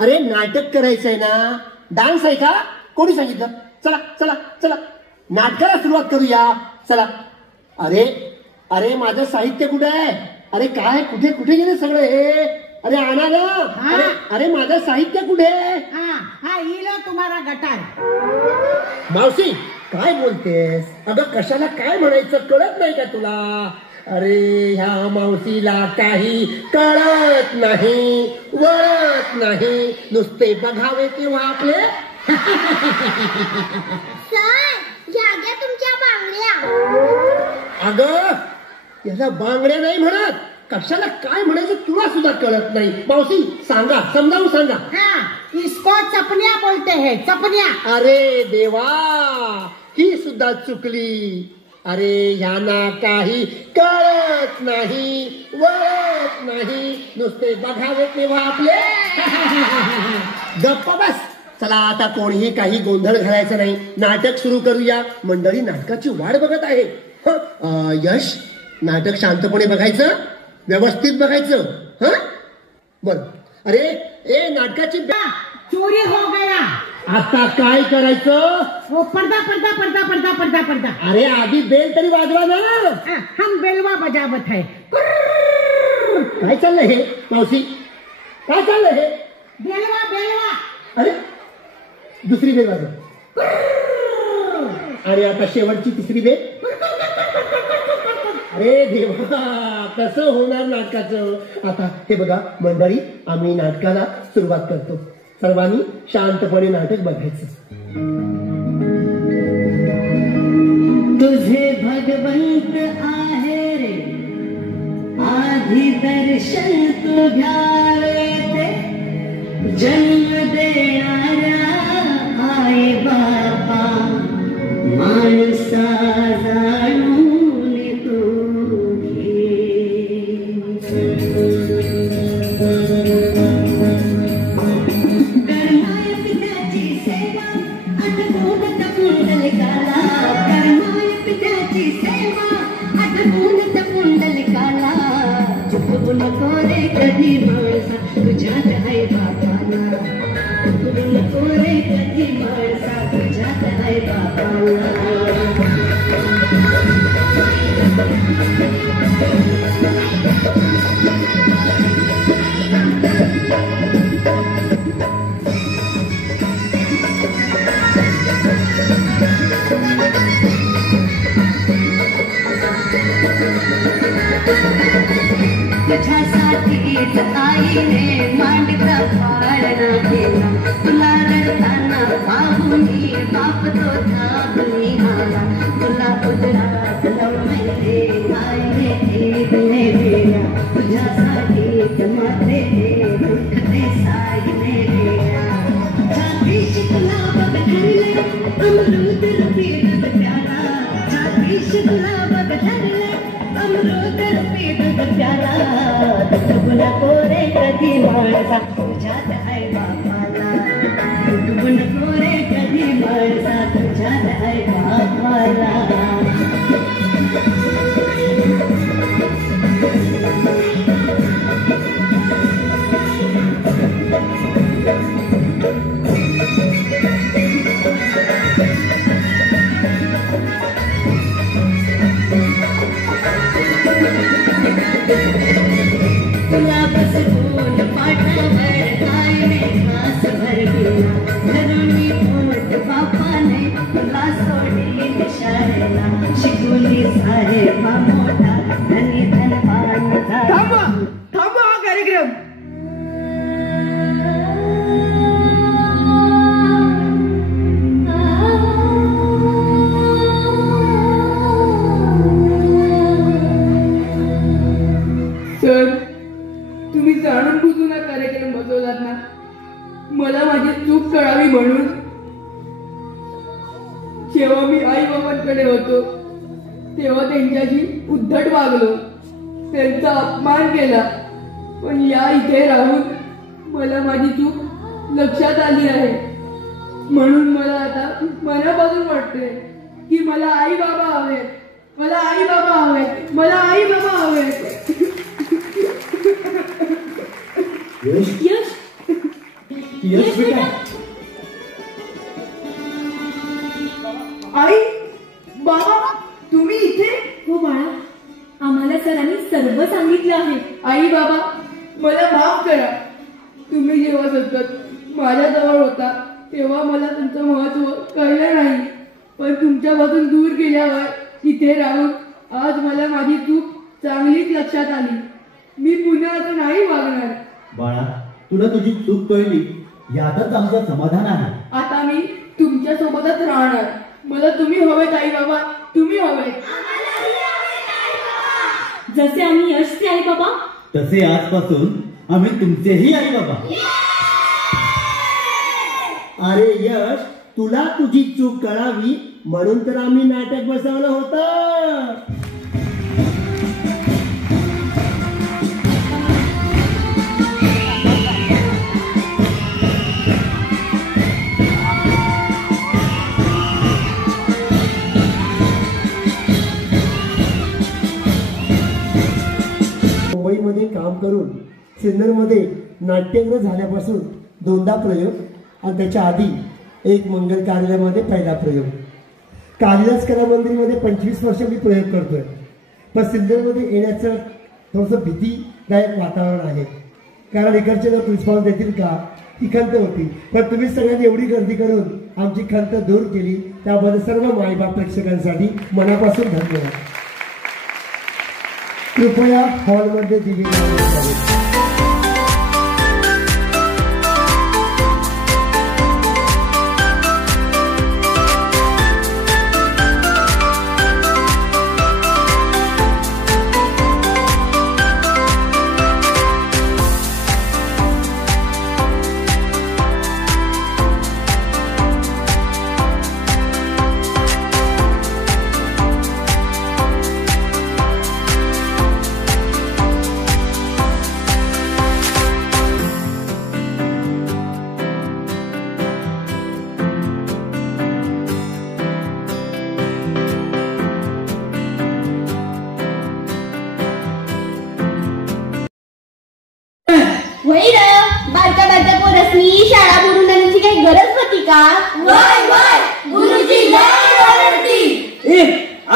अरे नाटक करायचंय ना, डान्स आहे का? कोणी सांगितलं? चला चला चला नाटकाला सुरुवात करूया. चला. अरे अरे माझं साहित्य कुठे आहे? अरे काय कुठे कुठे गेले सगळे हे? अरे आणा ना. अरे माझं साहित्य कुठे? तुम्हाला गटार. मावशी काय बोलतेस? अगं कशाला काय म्हणायचं कळत नाही का तुला? अरे ह्या मावशीला काही कळत नाही, वळत नाही, नुसते बघावे तेव्हा आपले. घ्या तुमच्या बांगड्या. अगं याला बांगड्या नाही म्हणत, कशाला काय म्हणायचं तुला सुद्धा कळत नाही. मावशी सांगा, समजावून सांगा. इसको चपन्या बोलते हैं, चपन्या. अरे देवा ही सुद्धा चुकली. अरे ह्यांना काही कळत नाही, वळत नाही, नुसते बघावे तेव्हा आपले. गप्पा बस. चला आता कोणीही काही गोंधळ घालायचा नाही, नाटक सुरू करूया. मंडळी नाटकाची वाट बघत आहे. यश नाटक शांतपणे बघायचं, व्यवस्थित बघायचं. बर. अरे ए नाटकाची चोरी हो गया. आता काय करायचं? पर्दा पर्दा पर्दा पर्दा पर्दा पर्दा. अरे आधी बेल तरी वाजवा ना. हम बेलवा बजावत है. काय चाललंय हे मावशी? काय चाललंय हे? बेलवा बेलवा. अरे दुसरी बेल वाजवा. अरे आता शेवटची तिसरी बेल. अरे देवा कसं होणार नाटकाचं? आता हे बघा मंडळी, आम्ही नाटकाला सुरुवात करतो. सर्वांनी शांतपणे नाटक बघायचं. तुझे भगवंत आहे रे, आधी दर्शन तू घ्यावे ते, जन्म देणारा आई बापा माणसा जाणून तू घे. होऊन त्या पुंडलिकाला चुकवू नको रे कधी माणसा तुझ्यात आहे बापाला चुकवू नको रे कधी माणसा तुझ्यात आहे बापाला तुझ्यासाठीच आईने मांडीचा पाळणा केला तुला रडताना पाहून बाप तो धावून आला तुला उदरात लवले आईने ठेवले दिल्या तुझ्यासाठीच माते दुःख ते साईने दिल्या छातीश तुला बघ धरले अमृत रूपी दूध प्याला छातीश तुला बघ धरले अमृत रूपी दूध प्याला चुकवू नको रे कधी माणसा तुझ्यात आहे बापाला चुकवू नको रे कधी माणसा तुझ्यात आहे बापाला तुला बसवून पाठावर आईने घास भरविला धरुणी पोट बापाने तुला सोडली शाळेला शिकवली सारे मोठा धनी धनवान थांबा थांबा हा कार्यक्रम सर तुम्ही जाणून बुजून हा कार्यक्रम बसवलात ना मला माझी चूक कळावी म्हणून जेव्हा मी आई बाबांकडे होतो तेव्हा त्यांच्याशी उद्धट वागलो त्यांचा अपमान केला पण या इथे राहून मला माझी चूक लक्षात आली आहे म्हणून मला आता मनापासून वाटते की मला आई बाबा हवेत मला आई बाबा हवेत मला आई बाबा हवेत यश यश यश बेटा आई बाबा तुम्ही इथे हो बाळा आम्हाला सरांनी सर्व सांगितलं आहे आई बाबा मला माफ करा तुम्ही जेव्हा सतत माझ्याजवळ होता तेव्हा मला तुमचं महत्व कळलं नाही पण तुमच्यापासून दूर गेल्यावर इथे राहून आज मला माझी चूक चांगलीच लक्षात आली मी पुन्हा असं नाही वागणार बाळा तुला तुझी चूक कळली यातच आमचं समाधान आहे आता मी तुमच्या सोबतच राहणार मला तुम्ही हवेत आई बाबा तुम्ही हवेत जसे आम्ही यशचे आई बाबा तसे आजपासून आम्ही तुमचेही आई बाबा अरे यश तुला तुझी चूक कळावी म्हणून तर आम्ही नाटक बसवलं होतं मुंबईमध्ये काम करून सिन्नरमध्ये नाट्यगृह झाल्यापासून 2दा प्रयोग आणि त्याच्या आधी एक मंगल कार्यालयामध्ये पहिला प्रयोग कालिदास कला मंदिरमध्ये 25 वर्ष मी प्रयोग करतोय पण सिन्नरमध्ये येण्याचं थोडंसं भीतीदायक वातावरण आहे कारण इकडचे लोक रिस्पॉन्स देतील का ही खंत होती पण तुम्ही सगळ्यांनी एवढी गर्दी करून आमची खंत दूर केली त्याबद्दल सर्व मायबाप प्रेक्षकांसाठी मनापासून धन्यवाद कृपया हॉलमध्ये दिली होय रे, बारक्या बारक्या पोरसनी शाळा बुडून आणण्याची काही गरज होती का? वय वय, गुरुजी लय ओरडती.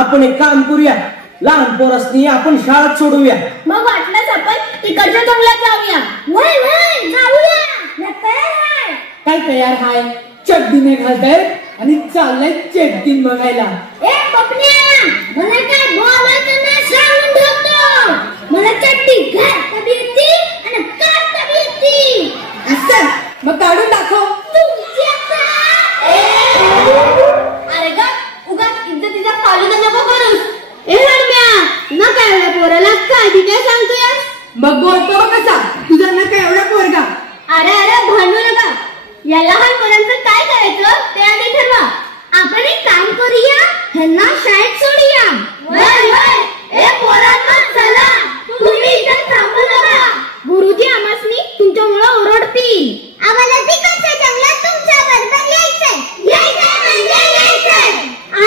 आपण एक काम करूया, लहान पोरसनी आपण शाळा सोडूया. मग वाटलंच आपण तिकडच्या जंगलात जाऊया. वय वय, जाऊया. मी तयार आहे. काय तयार हाय? चड्डीने घालताय आणि चाललाय चेटकीन बघायला. ए पपन्या, मला काय बोलायचं नाही सांगून ठेवतो. मला चड्डी घालता बी येते आणि काढता बी येते. असं मग काढून दाखव. अरे ग, उगाच इज्जतीचा फालतू नको करूस. ए हरम्या, न कळल्या पोराला काय बी काय सांगतोय? मग बोलतो कसा तुझा न काय एवढा पोरगा? अरे अरे भांडू नका. या लहान मुलांचं काय करायचं ते आधी ठरवा. आपण एक काम करूया, ह्यांना शाळेत सोडूया. वय वय, ए पोरांनो चला, तुम्ही इथं थांबू नका. गुरुजी आम्हासनी तुमच्यामुळे ओरडतील. आम्हाला तिकडच्या जंगलात तुमच्या बरोबर यायचंय. यायचंय म्हणजे यायचंय.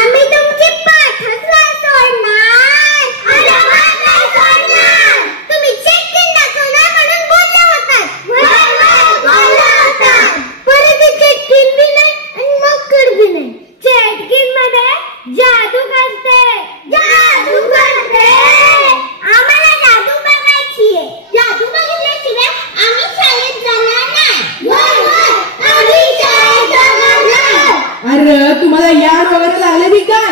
आम्ही तुमची पाठच नाही सोडणार. अरे नाही सोडणार. तुम्ही चेकिंग दाखवणार म्हणून बोलले होतात. वय वय, बोलले होतात. परत चेटकीन बी नाही आणि मक्कड बी नाही. चेटकीन मध्ये जादू करते. जादू करते. आम्हाला जादू बघायची आहे. जादू बघितल्याशिवाय आम्ही शाळेत जाणार नाही. वय वय, आम्ही शाळेत जाणार नाही. अरे तुम्हाला यार वगैरे लागले मी काय?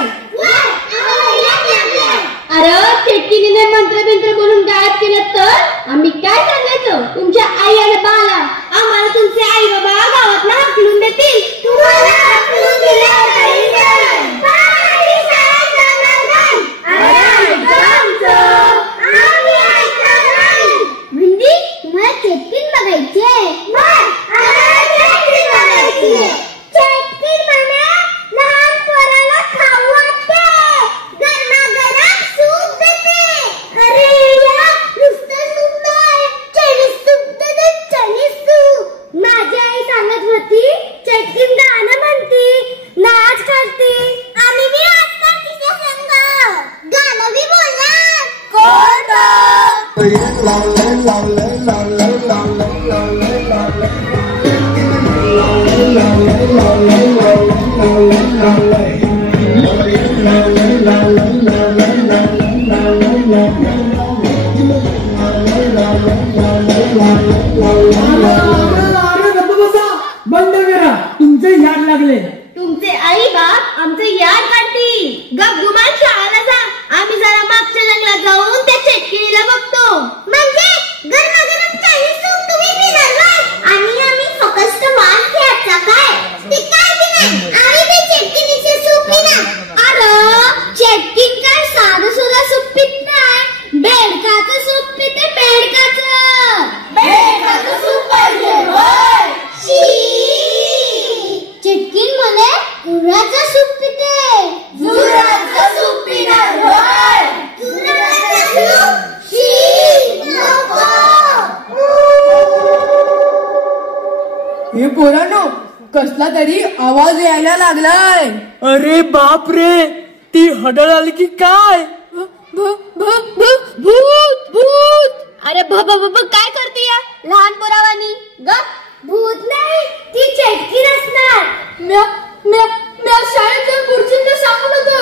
अरे चेटकीने मंत्र बोलून गायब केलं तर आम्ही काय सांगायचं? तुमच्या आई आणि बाला आम्हाला तुमचे आई बाबा गावात हाकलून देतील. तुम्हाला हाकलून दिल्यावर काही नाही. आम्ही शाळेत जाणार नाही. अरे आम्ही ऐकणार नाही. म्हणजे तुम्हाला चेटकीन बघायचे? चेटकीन बघायची. चेटकीन म्हणे लहान पोराला खाऊ वाटते. गरमागरम सूप देते. अरे या, नुसतं सूप नाही, चायनीज सूप देते. Chinese soup. माझी आई सांगत होती चेटकीन गाणं म्हणती, नाच करते. आम्ही बी असणार तिच्या संग. गाणं बी बोलणार. कोण? बंद करा, तुमचे याद लागले. तुमचे आई बाप आमचे याद काढतील. गपगुमान शाळेला जा. आम्ही जरा मागच्या जंगलात जाऊन त्या चेटकिनीला बघतो. म्हणजे गरमागरम चायनीज सूप तुम्ही पिणार काय? आणि आम्ही फक्त वास घ्यायचा काय? ते काय बी नाही. आम्ही ते चेटकिनीचे सूप पिणार. अरे चेटकीन काय साधं सुद्धा सूप पित नाही. बेडकाचं सूप पिते. बेडकाचं सूप पाहिजे. होय. चेटकीन म्हणे गुराचं सूप पिते. गुराचं सूप पिणार. होय. गुराचं सूप. शी, नको. हे पोरांनो, कसला तरी आवाज यायला लागलाय. अरे बाप रे, ती हडळ आली की काय? भूत भूत. अरे काय करते या लहान पोरावानी? भूत नाही, ती चेटकीन असणार. मी शाळेत गुरुजींना सांगून होतो.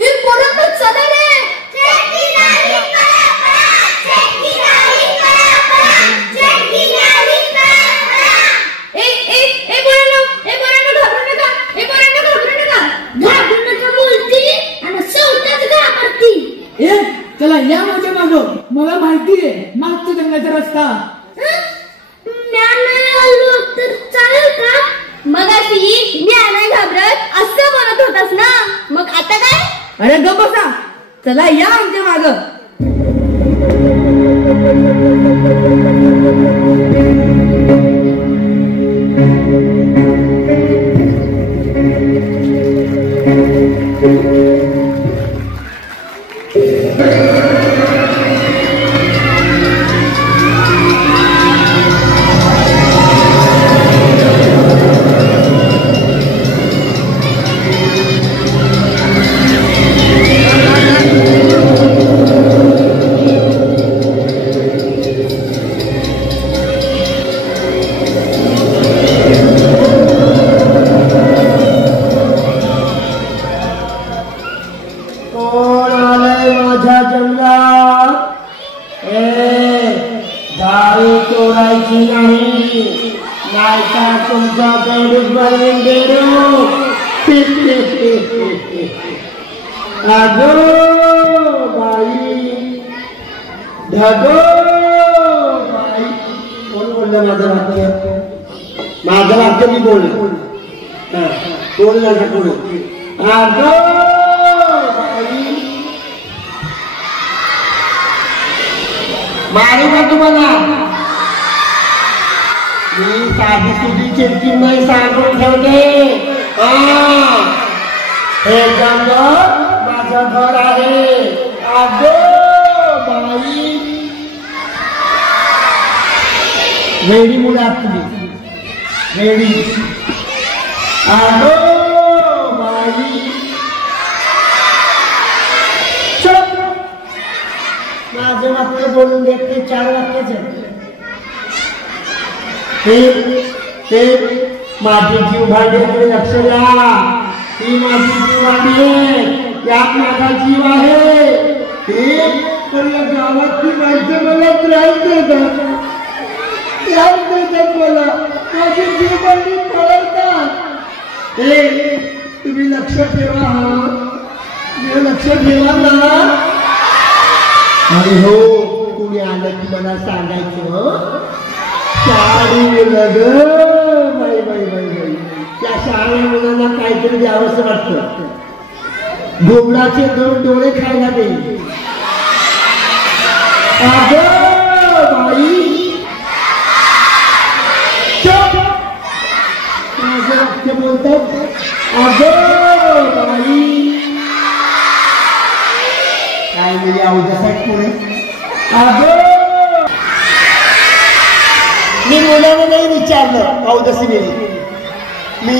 ही पोरांना चला रे. चेटकीन आली पळा. चेटकीन आली पळा. चेटकीन आली पळा. ए पोरांनो घाबरू नका. घाबरू नका बोलती आणि शेवटच घाबरती. ए चला या माझ्या मागं. मला माहितीये मागच्या जंगलाचा रस्ता. तर चालेल का? मगाशी मी नाही घाबरत असं बोलत होतास ना, मग आता काय? अरे गप बसा, चला या आमच्या मागं. करायची नाही, नाहीतर तुमचा बेडूक बनवून देऊ. अगो बाई, ढगो बाई. कोण बोललं माझं वाक्य? माझं वाक्य मी बोललो. कोण झालं कोण? अगो बाई, मारू का तुम्हाला? मी साधी तुझी चिडचिड नाही सांगून ठेवले. हे जंगल माझं घर आहे. अगो बाई, वेडी मुलं आपली वेडी. अगो बाई, चुप. माझं वाक्य बोलून देते, 4 वाक्यच आहे. माझी जीव भांडीकडे लक्ष द्या. ही माझी जीव भांडी आहे, यात माझा जीव आहे. तर या गावातली माणसं मला त्रास देतात, मला माझी जीव भांडी पळवतात. तुम्ही लक्ष ठेवा, लक्ष ठेवा ना. अरे हो, कुणी आलं की मला सांगायचं. शाळी मुलं ग बाई बाई बाई बाई, त्या शाळा मुलांना काहीतरी द्यावंसं वाटतं. घोबडाचे 2 डोळे खायला दे. अगं बाई, माझं वाक्य बोलतात. अगं बाई, काय म्हणजे अवघ्यासाठी पुढे. अगं, मी मुलाने नाही विचारलं अवधसीने. मी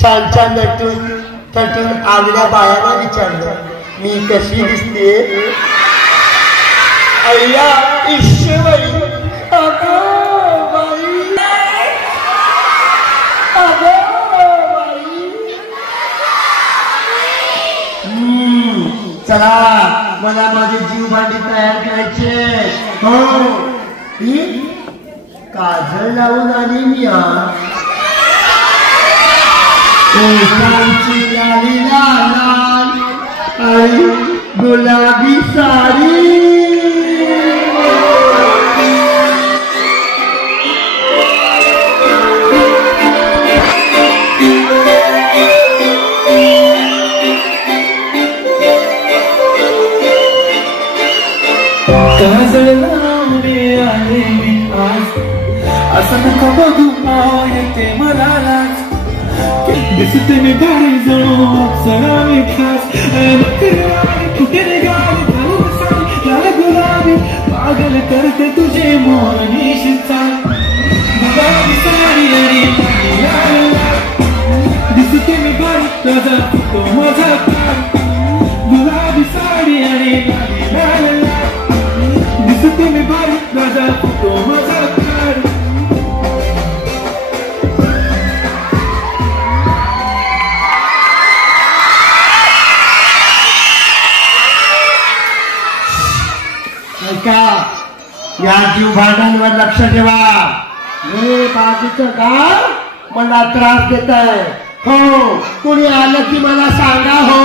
छान छान नटून आलेल्या बायांना विचारलं, मी कशी दिसते. अय्या ईश्वरी, अगो बाई, अगो बाई. चला, मला माझी जीव भांडी तयार करायचे. हो, काजळ लावून आली मी आज. लाली लाल आणि गुलाबी साडी. काजळ लावणे आले मी आज, असं नको बघू येते मला लाज. दिसते मी गाडी जणू सरावी खास. कुठे गाडी घालून गुलाबी, पागल करते तुझे मोहनी चाल. गुलाबी साडी आणि दिसते मी गाडी तुझा तो माझा काल. गुलाबी साडी आणि दिसते मी गाडी तुझा तो माझा काल. या जीव भांड्यांवर लक्ष ठेवा. हे बाजूचं गाव मला त्रास देत आहे. हो, कोणी आलं की मला सांगा. हो,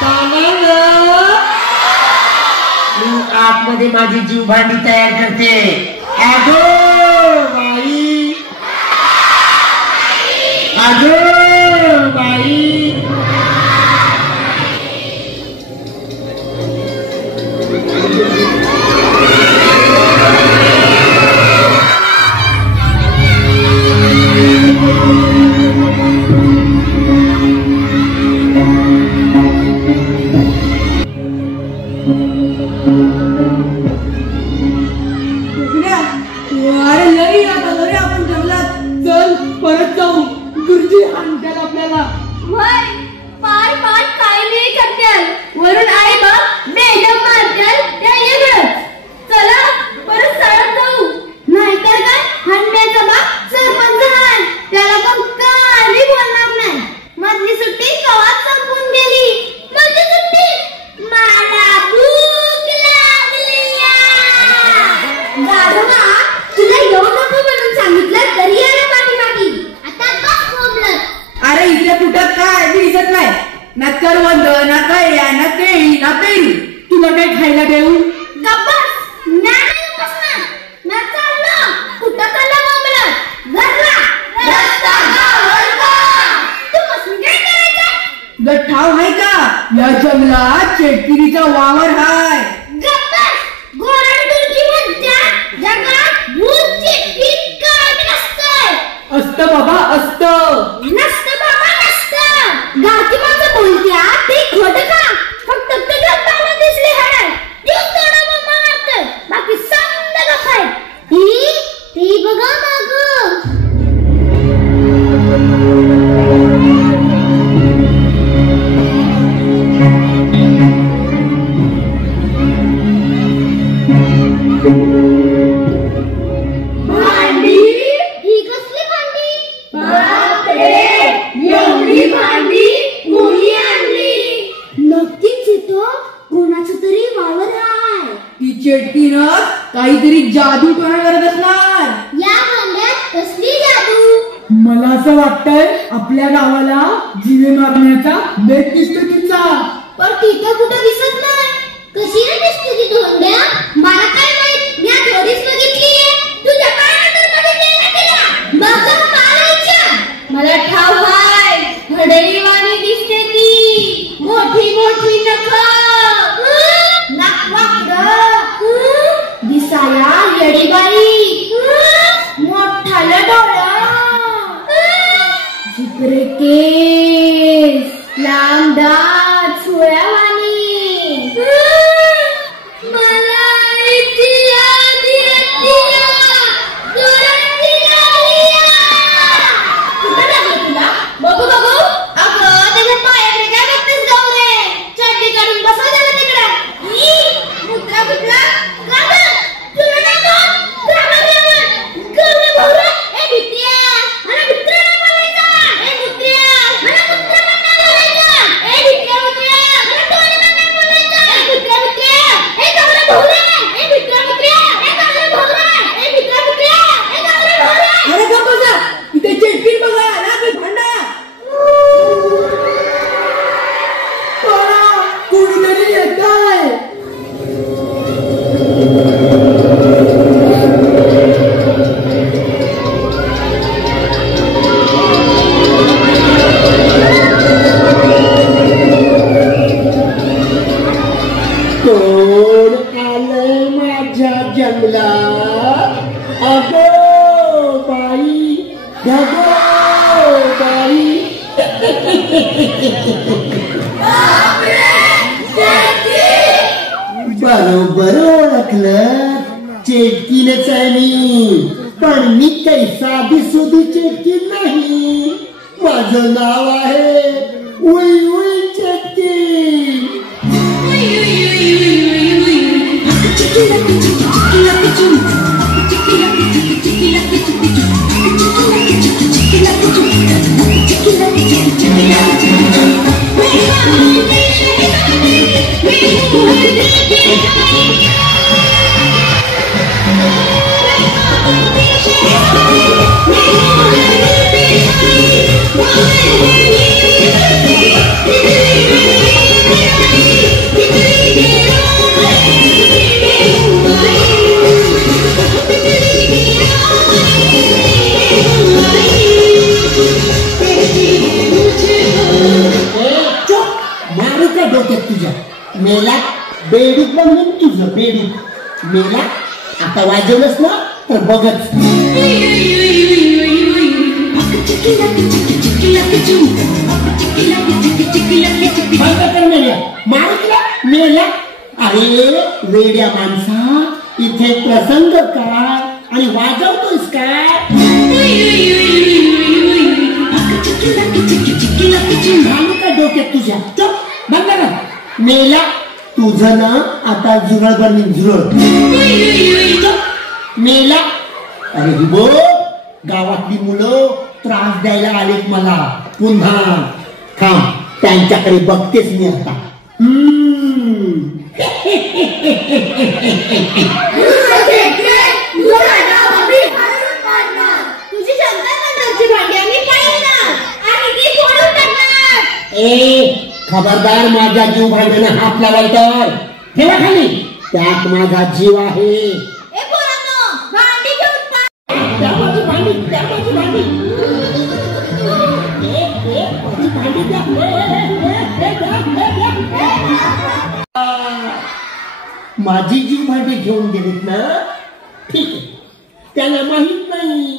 सांगा ना. मी आतमध्ये माझी जीव भांडी तयार करते. अगो बाई, अगो बाई. परत जाऊ. गुरुजी आणत्याल आपल्याला. पाय पाय काय नाही करत्याल. वरून आई बाप बेडम मारत्याल. त्या वेगळंच. चला परत शाळेत जाऊ. नाहीतर काय, हंड्याचा बाप सरपंच आहे. त्याला पण काही बोलणार नाही. मधली सुट्टी कवाच संपून गेली. मधली सुट्टी मला भूक लागली. करवंद ना कैऱ्या ना केळी ना पेरू. तुला काय खायला देऊ? गप्पा नाही बसणार. ना चाललो कुठं चालला मामला घरला रस्ता गावला. तू बसून काय करायचं? गठ्ठाव आहे का? या जंगलात चेटकिरीचा वावर हाय. गप्पा गोरड तुझी म्हणत्या जगात भूत चिट्टी काय नसतंय. असतं बाबा असतं. नसतं बाबा नसतं. गावची माणसं बोलत्या ते खोटं का? फक्त तुझ्या पाला दिसले हराय ते थोडं मम्मा वाटतं. बाकी समजा गप्पाय. ती बघा मागं. भांडी ही कसली भांडी? बापरे एवढी भांडी कोणी आणली? नक्कीच इथं कोणाचं तरी वावर आहे. ती चेटकीनं काहीतरी जादू करत असणार. या भांड्यात कसली जादू? मला असं वाटतंय आपल्या गावाला जीवे मारण्याचा बेत दिसतो तिचा. पण तिथं कुठं दिसत नाही. कशी नाही दिसते ती धोंड्या? मला काय माहित. मी आधीच बघितलीये. तुझ्या कानात बघितली ना तिला? बघा मला विचार. मला ठाव आहे. घडईवाणी दिसते ती. मोठी मोठी नखं. नाक वाकडं. दिसाया येडीबाई. मोठालं डोळं. जिकडे केस. लांब दात. सुळ्यावाणी. मला इथे आधी येतीया. तुरंती लागलीया. कुठं लागलं तुला? बघू बघू. अगं त्याच्या पायाकडे काय बघतेस गौरे? चड्डी काढून बसव त्याला तिकडं. मुद्रा कुठला? गाणं. तुला नको. गाणं गौरे भाऊरा. ए भित्र्या. मला भित्र्या नाही बोलायचं. ए भित्र्या. मला भित्र्या पण नाही बोलायचं. ए भित्र्या भित्र्या. मला डोळे पण नाही बोलायचं. ए भित्र्या भित्र्या. ए गौरे भाऊरा. ए भित्र्या भित्र्या. ए गौरे भाऊरा. ए भित्र्या भित्र्या. ए गौरे भाऊरा. अरे का बघा इथे चेटकी बघा ना काही भांडा. कोणीतरी येत आहे. कोण आलंय माझ्या जंगलात? अगो बाई गगो बाई. बरोबर ओळखलं. चेटकीनच आहे मी. पण मी काही साधी सुधी चेटकी नाही. माझं नाव आहे उई उई चेटकी. डोक्यात तुझ्या मेला बेडूक म्हणून तुझं बेडूक मेला. आता वाजवलंस ना तर बघच. मेला. अरे वेड्या माणसा इथे प्रसंग काय आणि वाजवतोस काय? घालू का डोक्यात तुझ्या? चुप बंद कर. मेला तुझं ना आता जुरळ बनी जुरळ. मेला. अरे ही बो गावातली मुलं त्रास द्यायला आलेत मला पुन्हा. थांब त्यांच्याकडे बघतेच मी आता. तुझी क्षमता भांडी आम्ही पाहिजे आणि ती फोडून टाकणार. ए खबरदार माझ्या जीव भांडणं हात लावाल तर ठेवा खाली, त्यात माझा जीव आहे. ए पोरांनो, भांडी घेऊन पळ. त्या माझी भांडी, त्या माझी भांडी. माझी भांडी द्या. माझी जीव भांडी घेऊन गेलीत ना, ठीक आहे. त्याला माहित नाही,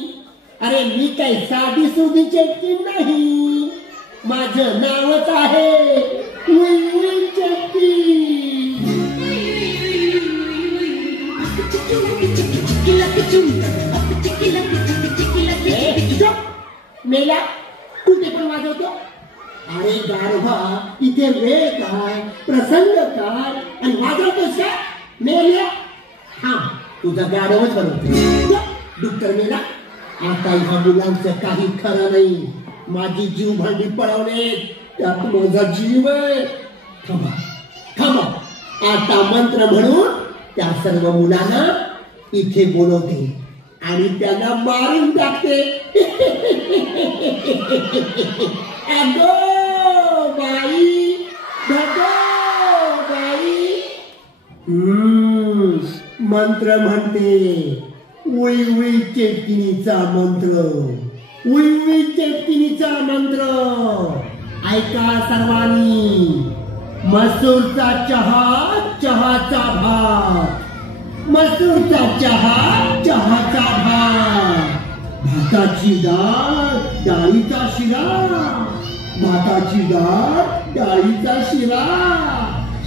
अरे मी काही साधी सुधी चेटकी नाही, माझं नावच आहे उई चेटकी. मेला कुठे पण वाजवतो. अरे गारवा, इथे वेळ काय, प्रसंग काय, आणि वाजवतोस का मेल्या? हा, तुझा गारवच बनवतो डॉक्टर मेला. आता ह्या मुलांचं काही खरं नाही. माझी जीव भांडी पळवणे, त्यात माझा जीव आहे. थांबा थांबा, आता मंत्र म्हणून त्या सर्व मुलांना इथे बोलवते आणि त्यांना मारून टाकते. अगो बाई, भगो बाई. मंत्र म्हणते, उई उई चेटकिनीचा मंत्र, उई उई चेटकिनीचा मंत्र. ऐका सर्वांनी. मसूरचा चहा, चहाचा भात. मसूरचा चहा, चहाचा भात. भाताची डाळ, डाळीचा शिरा. भाताची डाळ, डाळीचा शिरा.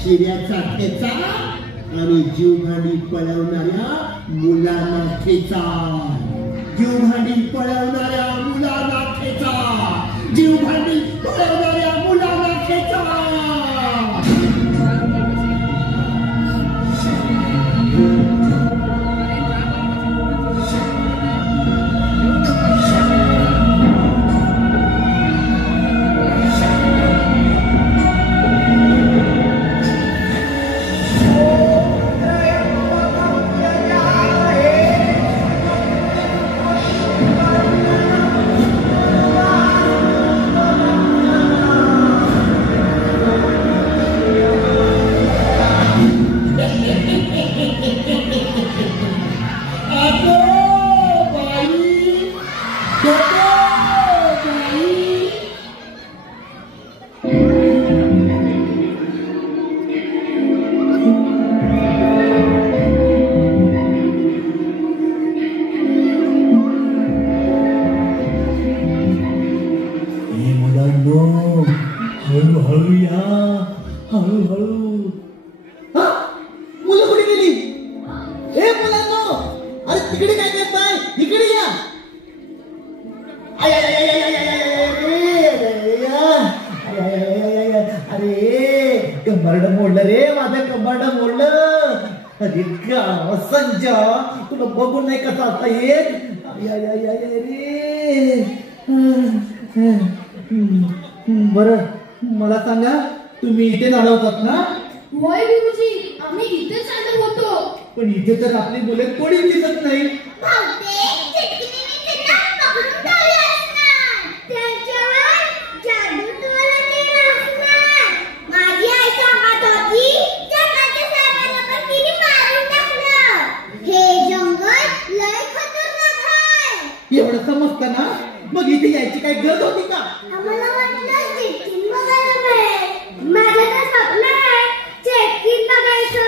शिऱ्याचा ठेचा आणि जीवभांडी पळवणाऱ्या मुलांना ठेचा. जीवभांडी पळवणाऱ्या मुलांना ठेचा. जीवभांडी पळवणाऱ्या मुलांना ठेचा. तुला बघून नाही कसा आता येत. बर मला सांगा, तुम्ही इथे लढवतात ना? होय गुरुजी, आम्ही इथेच आलो होतो. पण इथे तर आपली मुले कोणी दिसत नाही. एवढं समजतं ना, मग इथे यायची काही गरज होती का? आम्हाला वाटलं चेटकीन बघायला मिळेल. माझं तर स्वप्न आहे चेटकीन बघायचं.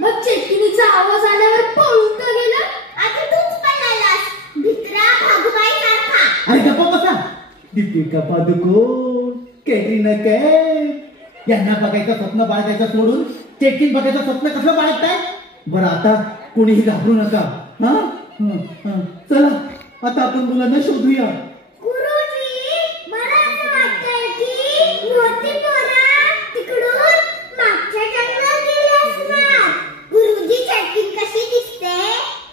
मग चेटकिनीचा आवाज आल्यावर पळून तर गेलं. आता तूच पळालास भित्रा भागुबाई सारखा. अरे गप्पा बसा. दीपिका पादुकोण, कॅटरीना कैफ यांना बघायचं स्वप्न बाळगायचं सोडून चेटकीन बघायचं स्वप्न कसं बाळगताय? बरं आता कोणीही घाबरू नका. हा चला आता आपण मुलांना शोधूया. गुरुजी, मला असं वाटतंय की मोठी पोरं तिकडून मागच्या जंगलात गेली असणार. गुरुजी, चेटकीन कशी दिसते?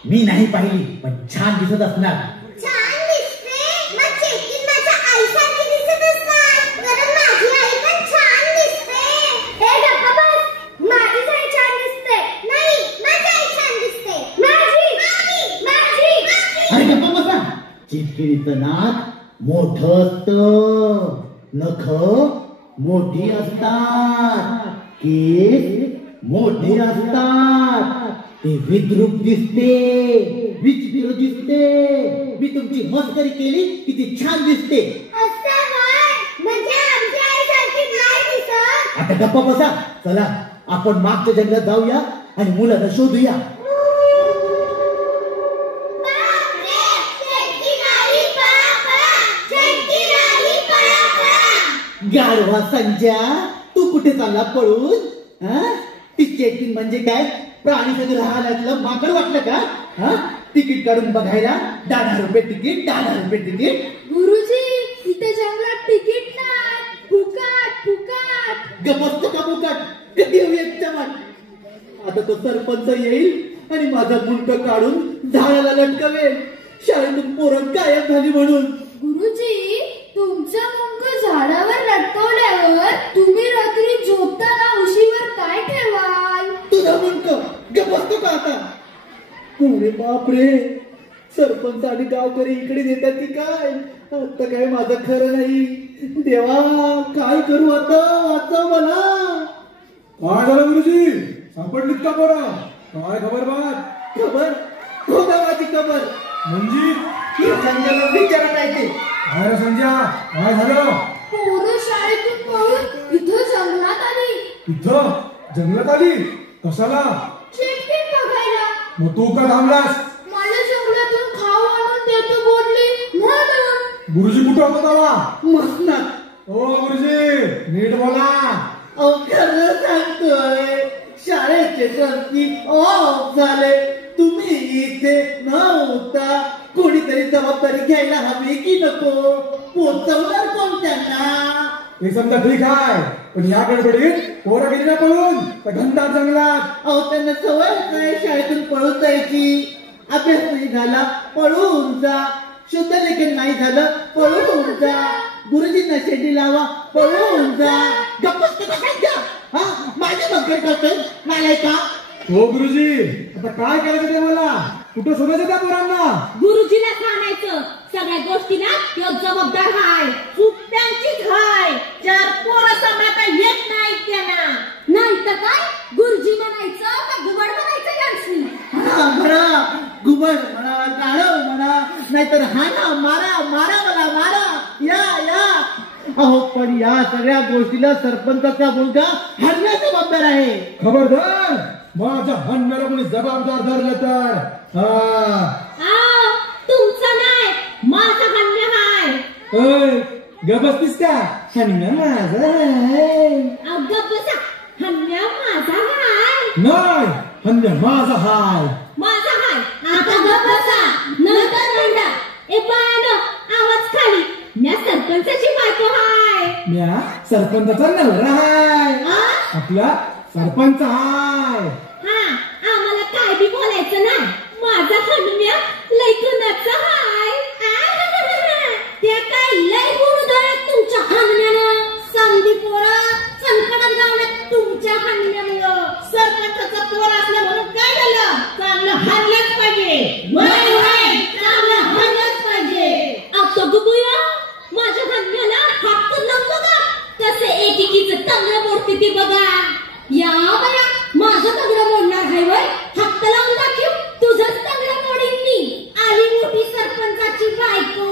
मी नाही पाहिली, पण छान दिसत असणार. छान दिसते? मग चेटकीन माझ्या आईसारखी दिसत असणार. कारण माझी आई पण छान दिसते. हे गप्पा बस. माझी आई छान दिसते. नाही, माझी आई छान दिसते. अरे गप्पा बसा. चेटकिनीचं नाक मोठं असतं, नख मोठी असतात, केस मोठे असतात, ते विद्रूप दिसते, विचित्र दिसते. मी तुमची मस्करी केली किती छान दिसते. आता गप्पा बसा. चला आपण मागच्या जंगलात जाऊया आणि मुलाला शोधूया. गाढवा संजय, तू कुठे चालला पळून? ती चेकिंग म्हणजे काय? प्राणी संग्रहालयातलं माकड वाटलं का? तिकीट काढून बघायला 10 रुपये तिकीट, 10 रुपये तिकीट. गुरुजी, इथे जंगलात तिकीट नाही, फुकट फुकट. गप्प का फुकट? कधी हवी चमन? आता तो सरपंच येईल आणि माझा मुंड काढून झाडाला लटकवेल, शाळेतून पोरं गायब झाली म्हणून. गुरुजी, तुमचं मुंग झाडावर लटकवल्यावर तुम्ही रात्री झोपताना उशीवर काय ठेवाल? तुझा मुंड गप्प का आता? अरे बापरे, सरपंच आणि गावकरी इकडे देतात की काय? आता काय माझं खरं नाही. देवा, काय करू आता? वाचव मला. काय झालं गुरुजी? सापडलीत का बरं? काय खबर बात? खबर? खोदावाची खबर म्हणजे संजयला विचारत आहे ते. काय रे संजय, काय झालं? पोरं शाळेतून पळून इथं जंगलात आली. इथं जंगलात आली? कशाला? चिमणी बघायला. मग तू का थांबलास? मला जंगलातून खाऊ आणून देतो बोलली म्हणून. गुरुजी कुठं होता तेव्हा? मसनात. ओ गुरुजी, नीट बोला. खरं सांगतोय, शाळेचे ट्रस्टी ऑफ झाले. तुम्ही इथे नव्हता. कोणीतरी जबाबदारी घ्यायला हवी की नको? पोचवणार कोण त्यांना? हे समजा ठीक आहे, पण या गडबडीत पोरं गेली ना पळून तर घनदाट जंगलात. त्यांना सवय काय शाळेतून पळून जायची? अभ्यास नाही झाला पळून जा, शुद्ध लेखन नाही झालं पळून जा, गुरुजींना शेंडी लावा पळून जा. गप्प माझी नोकरी करतोय नाही का? हो गुरुजी, आता काय करायचं ते मला? कुठं शोधायचं त्या पोरांना? गुरुजीला सांगायचं सगळ्या गोष्टीला तो जबाबदार हाय, चूक त्यांचीच हाय. चार पोरं सांभाळता येत नाही त्यांना. नाही तर काय? गुरुजी म्हणायचं का घुबड म्हणायचं यांची? म्हणा घुबड म्हणा, गाढव म्हणा, नाहीतर हाना मारा, मारा मला मारा, या या. अहो पण या सगळ्या गोष्टीला सरपंचाचा मुलगा हरण्या जबाबदार आहे. खबरदार, माझ्या हन्नाला कोणी जबाबदार धरलं तर. तुमचा नाही, माझा हन्या हाय. ग बसतीस का? हन्या माझा आहे. गप्प बसा. हन्या माझा हाय. नाही, हन्या माझा हाय. माझा हाय. आता गप्प बसा, नंतर म्हणा. ए बायानो, आवाज खाली. म्या सरपंचाची बायको हाय. म्या सरपंचाचा नवरा हाय. आपला सरपंच हाय. आम्हाला काय बी बोलायचं नाही. माझा हन्या लय गुणाचा हाय. त्या काय लय गुण आहेत तुमच्या हन्यानं. समधी पोरं संकटात गावल्यात तुमच्या हन्यामुळं. सरपंचाचा पोर असलं म्हणून काय झालं? चांगलं हन्याच पाहिजे. वय वय, चांगलं हन्याच पाहिजे. आता गुबुया, माझ्या हन्याला हात तर लागतो का? कसे एकेकीचं टंगडं मोडते ती बघा. या बया, माझं टंगडं मोडणार आहे वय? हात लावून दाखव, तुझंच टंगडं मोडीन मी. आली मोठी सरपंचाची बायको.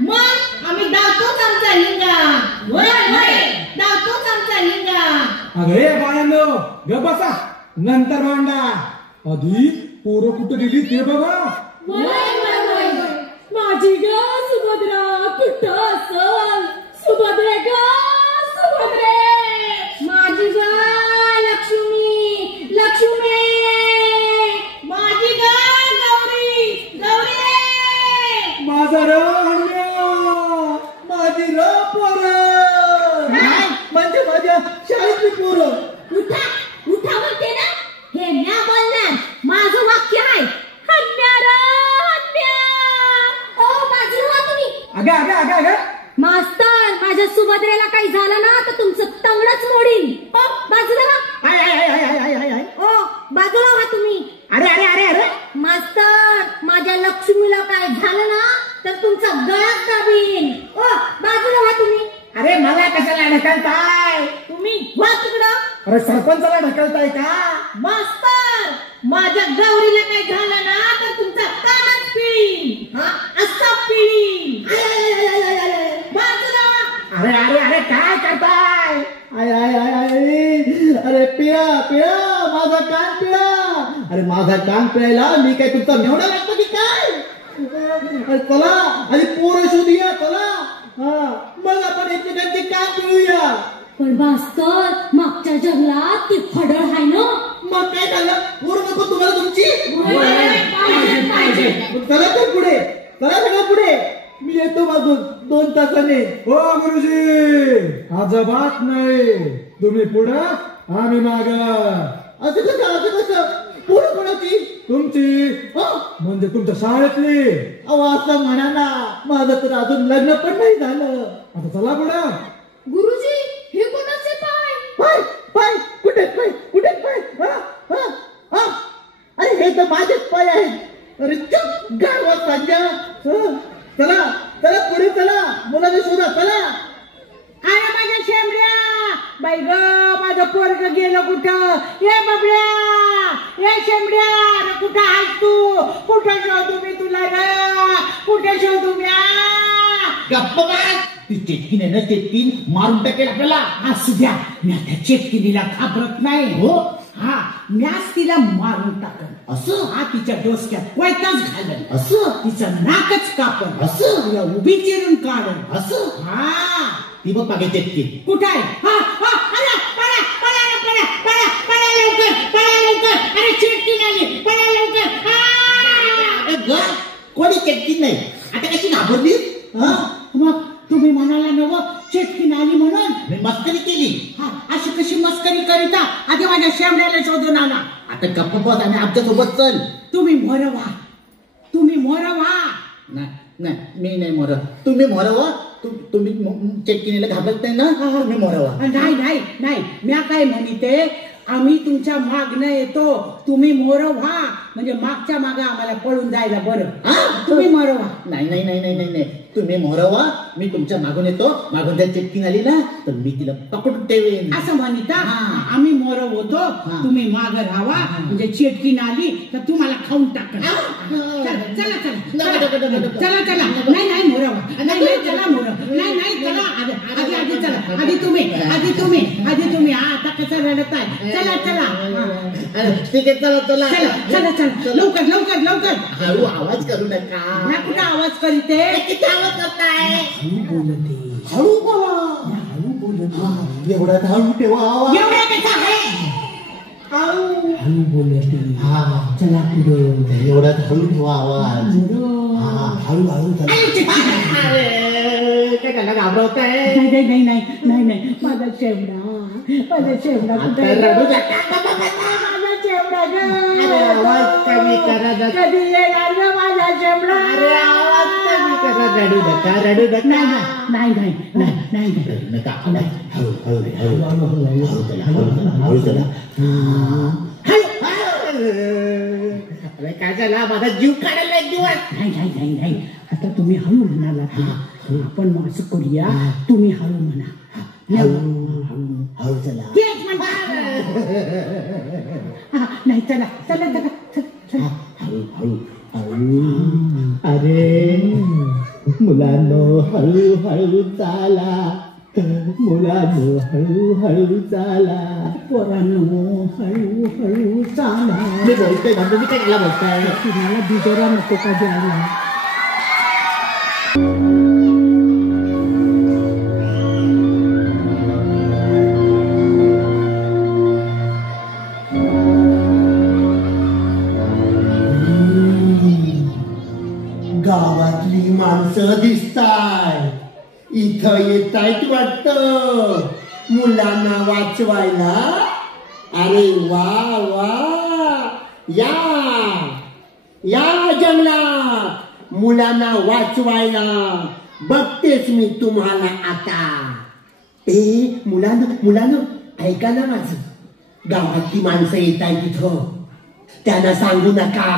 मग आम्ही दाखवच आमचा लिंगा. वय वय, दाखवच आमचा लिंगा. अरे बाळांनो, ग बसा, नंतर भांडा. आधी पोरं कुठं गेली ते बघा. वय वय वय, माझी ग सुभद्रा कुठं असल? सुभद्रे ग सुभद्रे, माझी ग लक्ष्मी लक्ष्मी, माझी ग गौरी गौरी, माझा र हन्या, माझी र पोरं, म्हणजे माझ्या शाळेतली पोरं. उठा उठा म्हणते ना. हे म्या बोलणार, माझं वाक्य आहे. हन्या र हन्या. ओ बाजूला तुम्ही. अगं अगं अगं अगं मास्तर, माझ्या सुभद्रेला अरे सरपंचाला ढकलताय का? मास्तर, माझ्या गौरीला काही झालं ना तर तुमचा कानच पिळीन. असा पिळीन. बाजूला. अरे अरे अरे काय करताय? आय आय आय आय अरे पिळा पिळा माझा कान पिळा. अरे माझा कान पिळायला मी काय तुमचा मेवढा लागतो की काय? अरे चला आणि पोरं शोधूया चला. मग आपण एकमेकांचे कान पिळूया. पण मास्तर, मागच्या जंगलात ती फडळ आहे ना. मग काय झालं? पोर नको तुम्हाला तुमची? पाहिजे. चला तर पुढे, चला सगळं पुढे. मी येतो मागून 2 तासाने. हो गुरुजी, अजिबात नाही. तुम्ही पुढं, आम्ही माग. असं कसं? पोरं कोणाची? तुमची. म्हणजे तुमच्या शाळेतली. अहो असं म्हणा ना, माझं तर अजून लग्न पण नाही झालं. आता चला पुढं. गुरुजी, हे कोणाचे पाय? पाय पाय कुठे पाय कुठे पाय? अरे हे तर माझेच पाय आहेत. अरे चुप गावात संजय. चला चला पुढे चला. मुलाने शोधा चला. अरे माझ्या शेंबड्या. बाई ग, माझं पोरग गेलं कुठं? ये बबड्या, ये शेंबड्या. कुठं आहेस तू? कुठं शोधू मी तुला ग? कुठे शोधू मी? गप्प काय? ती चेटकीन आहे ना, चेटकीन मारून टाकेल आपल्याला. असू द्या, मी त्या चेटकिनीला घाबरत नाही. हो म्याच तिला मारून टाकन. असं? तिच्या डोसक्यात कोयताच घालन. असं? तिचं नाकच कापन. असं? तिला उभी चिरून काढन. असं? ती बघ मागे चेटकीन. कुठं आहे? अरे चेटकीन आली, पळा लवकर. कोणी चेटकीन नाही. आता कशी घाबरली? मग तुम्ही म्हणाला नव चेटकीन आली म्हणून मी मस्करी केली. अशी कशी मस्करी करीता? आधी माझ्या शेंबड्याला शोधून आणा. आता गप्प बस आणि आमच्या सोबत चल. तुम्ही मोरवा. नाही मी नाही मोर. तुम्ही मोरवा. तुम्ही चेटकीनीला घाबरत नाही ना, मी मोरवा. नाही म्या काय म्हणते, आम्ही तुमच्या मागणं येतो, तुम्ही मोर व्हा. म्हणजे मागच्या मागे आम्हाला पळून जायला बरं. तुम्ही मोर व्हा. नाही तुम्ही मोरवा. मी तुमच्या मागून येतो. मागून जर चेटकीन आली ना तर मी तिला पकडून ठेवेन. असं म्हणता? आम्ही मोर होतो, तुम्ही माग राहावा. म्हणजे चेटकीन आली तर तुम्हाला खाऊन टाका. चला नाही मोरवा. नाही चला मोर. नाही चला. आधी चला. आधी तुम्ही. आता कसं रडत आहे? चला ठीक आहे चला. लवकर. हळू आवाज करू नका. कुठं आवाज करीते? किती आवाज करताय? हळू बोला. एवढा हळू ठेवा आवाज. हळू बोलते. चला पुढे. एवढा हळू ठेवा आवाज. हळू चला. काय त्याला घाबरवताय? नाही माझा शेवडा कुठे? रडू नका. माझा शेवडा आवाज कमी करा. कधी येणार ग माझा शेवडा? आवाज कमी करा. रडू नका. नाही नका. हळू चला. अरे काय झाला? माझा जीव काढायला एक दिवस. नाही आता तुम्ही हळू म्हणाला. आपण असं करूया, तुम्ही हळू म्हणा. हळू चला. तेच म्हणता. नाही चला. हळू. अरे मुलांनो हळू चाला. हळू चाला. पोरांनो हळू चाला. मी बोलतोय ना, तुम्ही काय बोलताय? तुम्हाला बिजोरा नको का द्यायला? गावातली माणसं दिसताय. इथं येतायत वाटतं मुलांना वाचवायला. अरे वा. या जंगलात मुलांना वाचवायला बघतेच मी तुम्हाला आता. मुलांना ऐका ना माझं. गावातली माणसं येत आहे तिथं. त्यांना सांगू नका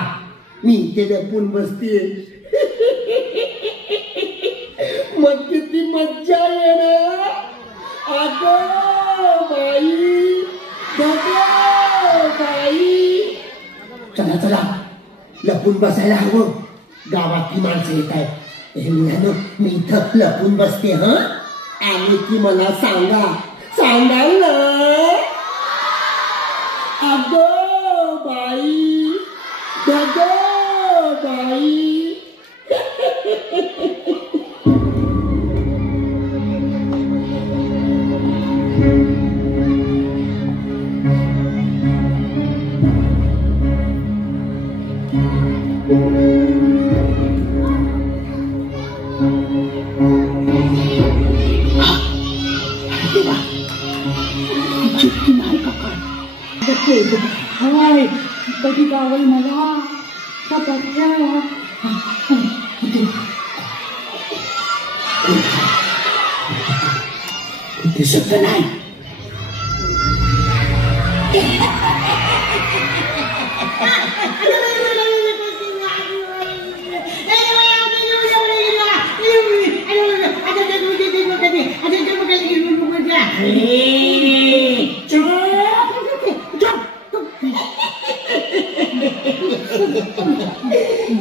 मी इथे लपून बसते. मग किती मज्जा येणार. अगं बाई चला चला लपून बसायला हवं, गावातली माणसं येत आहेत. हे मुलांनो, मी इथं लपून बसते. हा आले की मला सांगा, सांगाल ना? अगो बाई, गगो बाई. हाय, कधी गावल मला दिसत नाही.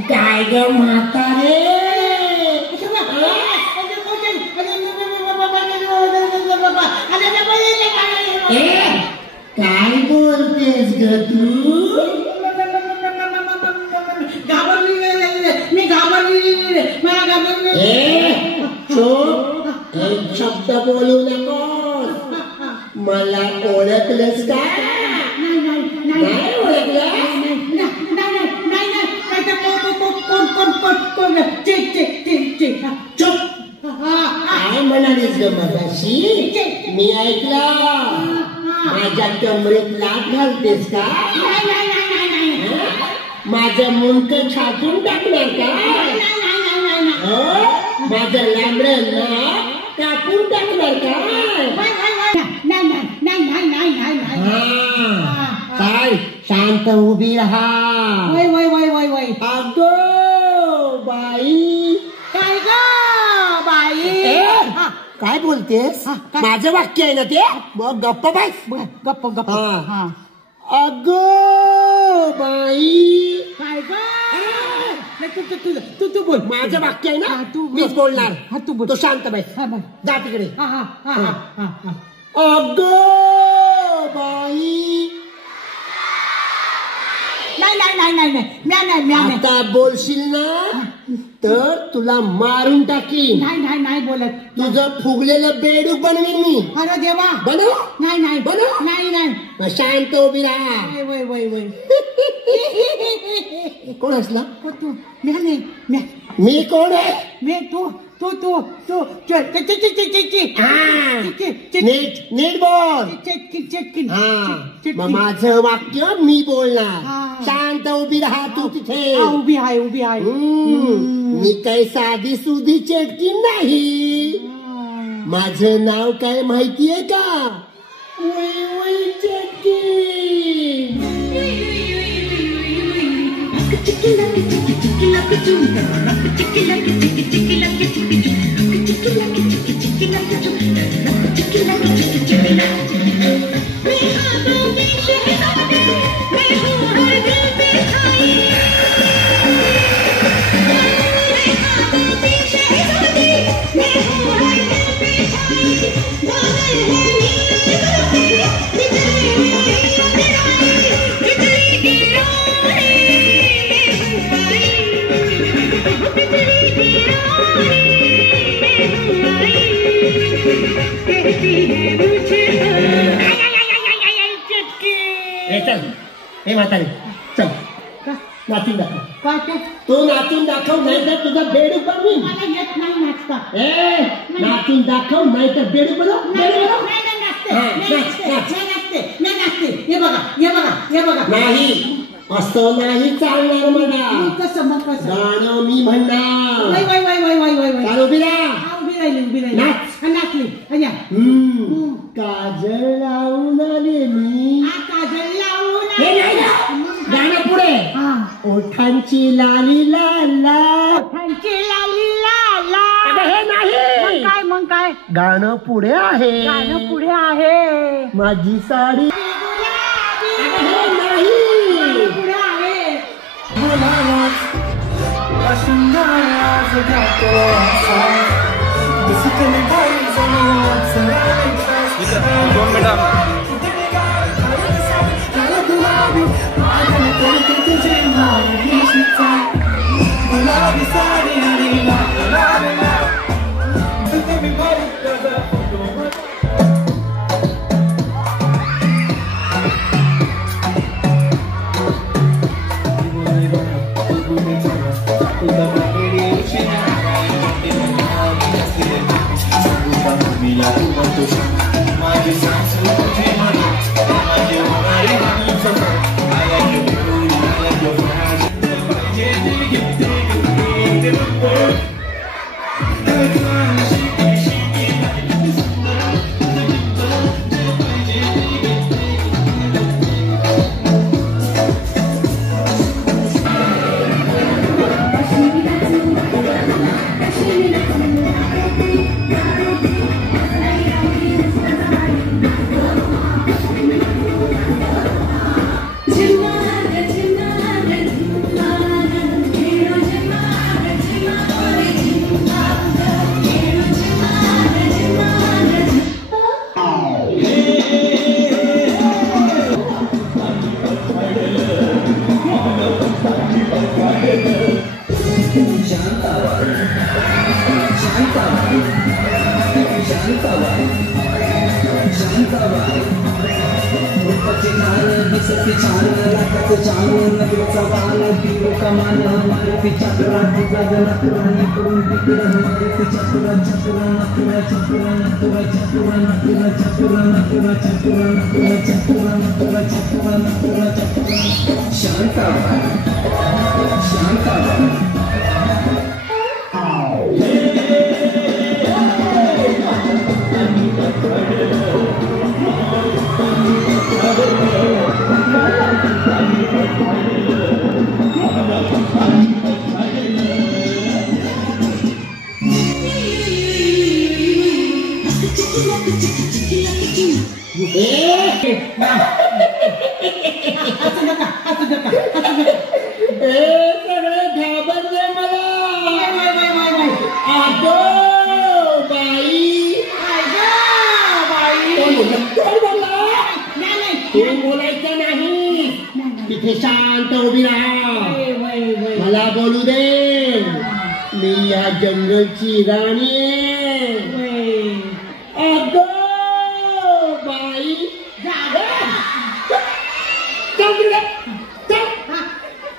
काय ग म्हातारे, काय बोलतेस ग तू? मी घाबरली, मला घाबरली. चोप, एक शब्द बोलू नको. मला ओळखलंस का? नाही ओळखलं. काय म्हणालीस ग मगाशी? मी ऐकलं. माझ्या कमरेत लाट घालतेस का? माझं मुंडक छाटून टाकणार का? माझं लांबडं नाक कापून टाकणार का? काय शांत उभी राहा. अगो बाई, काय ग बाई? काय बोलतेस? माझं वाक्य आहे ना ते, मग गप्प बाई. गप्प गप्प. अगो बाई, काय ग? तू बोल. माझं वाक्य आहे ना, मीच बोलणार. तू बोल. तो शांत बाई, जा तिकडे. अगो बाई. नाही. आता बोलशील ना तर तुला मारून टाकीन. नाही बोलत. तुझं फुगलेलं बेडूक बनवीन मी. अरे देवा, बनव. नाही बनव. नाही. शांत उभी राहा. वय. कोण असला? तू. मी कोण आहे? नीट बोल. माझं वाक्य मी बोलणार. शांत उभी राहा तू तिथे. उभी आहे. मी काही साधी सुधी चेटकी नाही. माझं नाव काय माहितीये का? उई चेटकी. हे म्हातारी, चल नाचून दाखव. तो नाचून दाखव, नाही तर तुझा बेडूक बनवीन. मला येत नाही नाचता. नाचून दाखव, नाही तर बेडूक बनव. हे बघा. नाही, असं नाही चालणार मला. कसं गाणं मी म्हणणार. वय. चाल उभी राहा. उभी राहिली. नाचली. काजळ लावून आले मी. काजळ लावून. हे नाही गाणं पुढे. ओठांची लाली लाला. हे नाही. मग काय? गाणं पुढे आहे. पुढे आहे. माझी साडी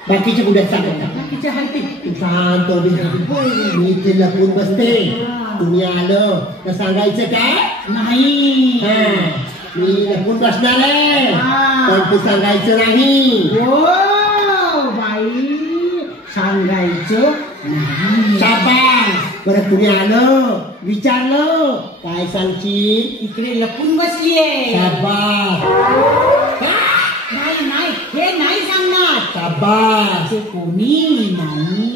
बाकीची कुठे शांत मी इथे लपून बसते. तुम्ही आलं तर सांगायचं काय नाही. मी लपून बसणार आहे पण तू सांगायचं नाही. हो बाई सांगायचं नाही. शाबास. परत तुम्ही आलं विचारलं काय सांगशील. इकडे लपून बसलीये. शाबास. नाही नाही हे नाही सांगणार. शाबास. कोणी नाही.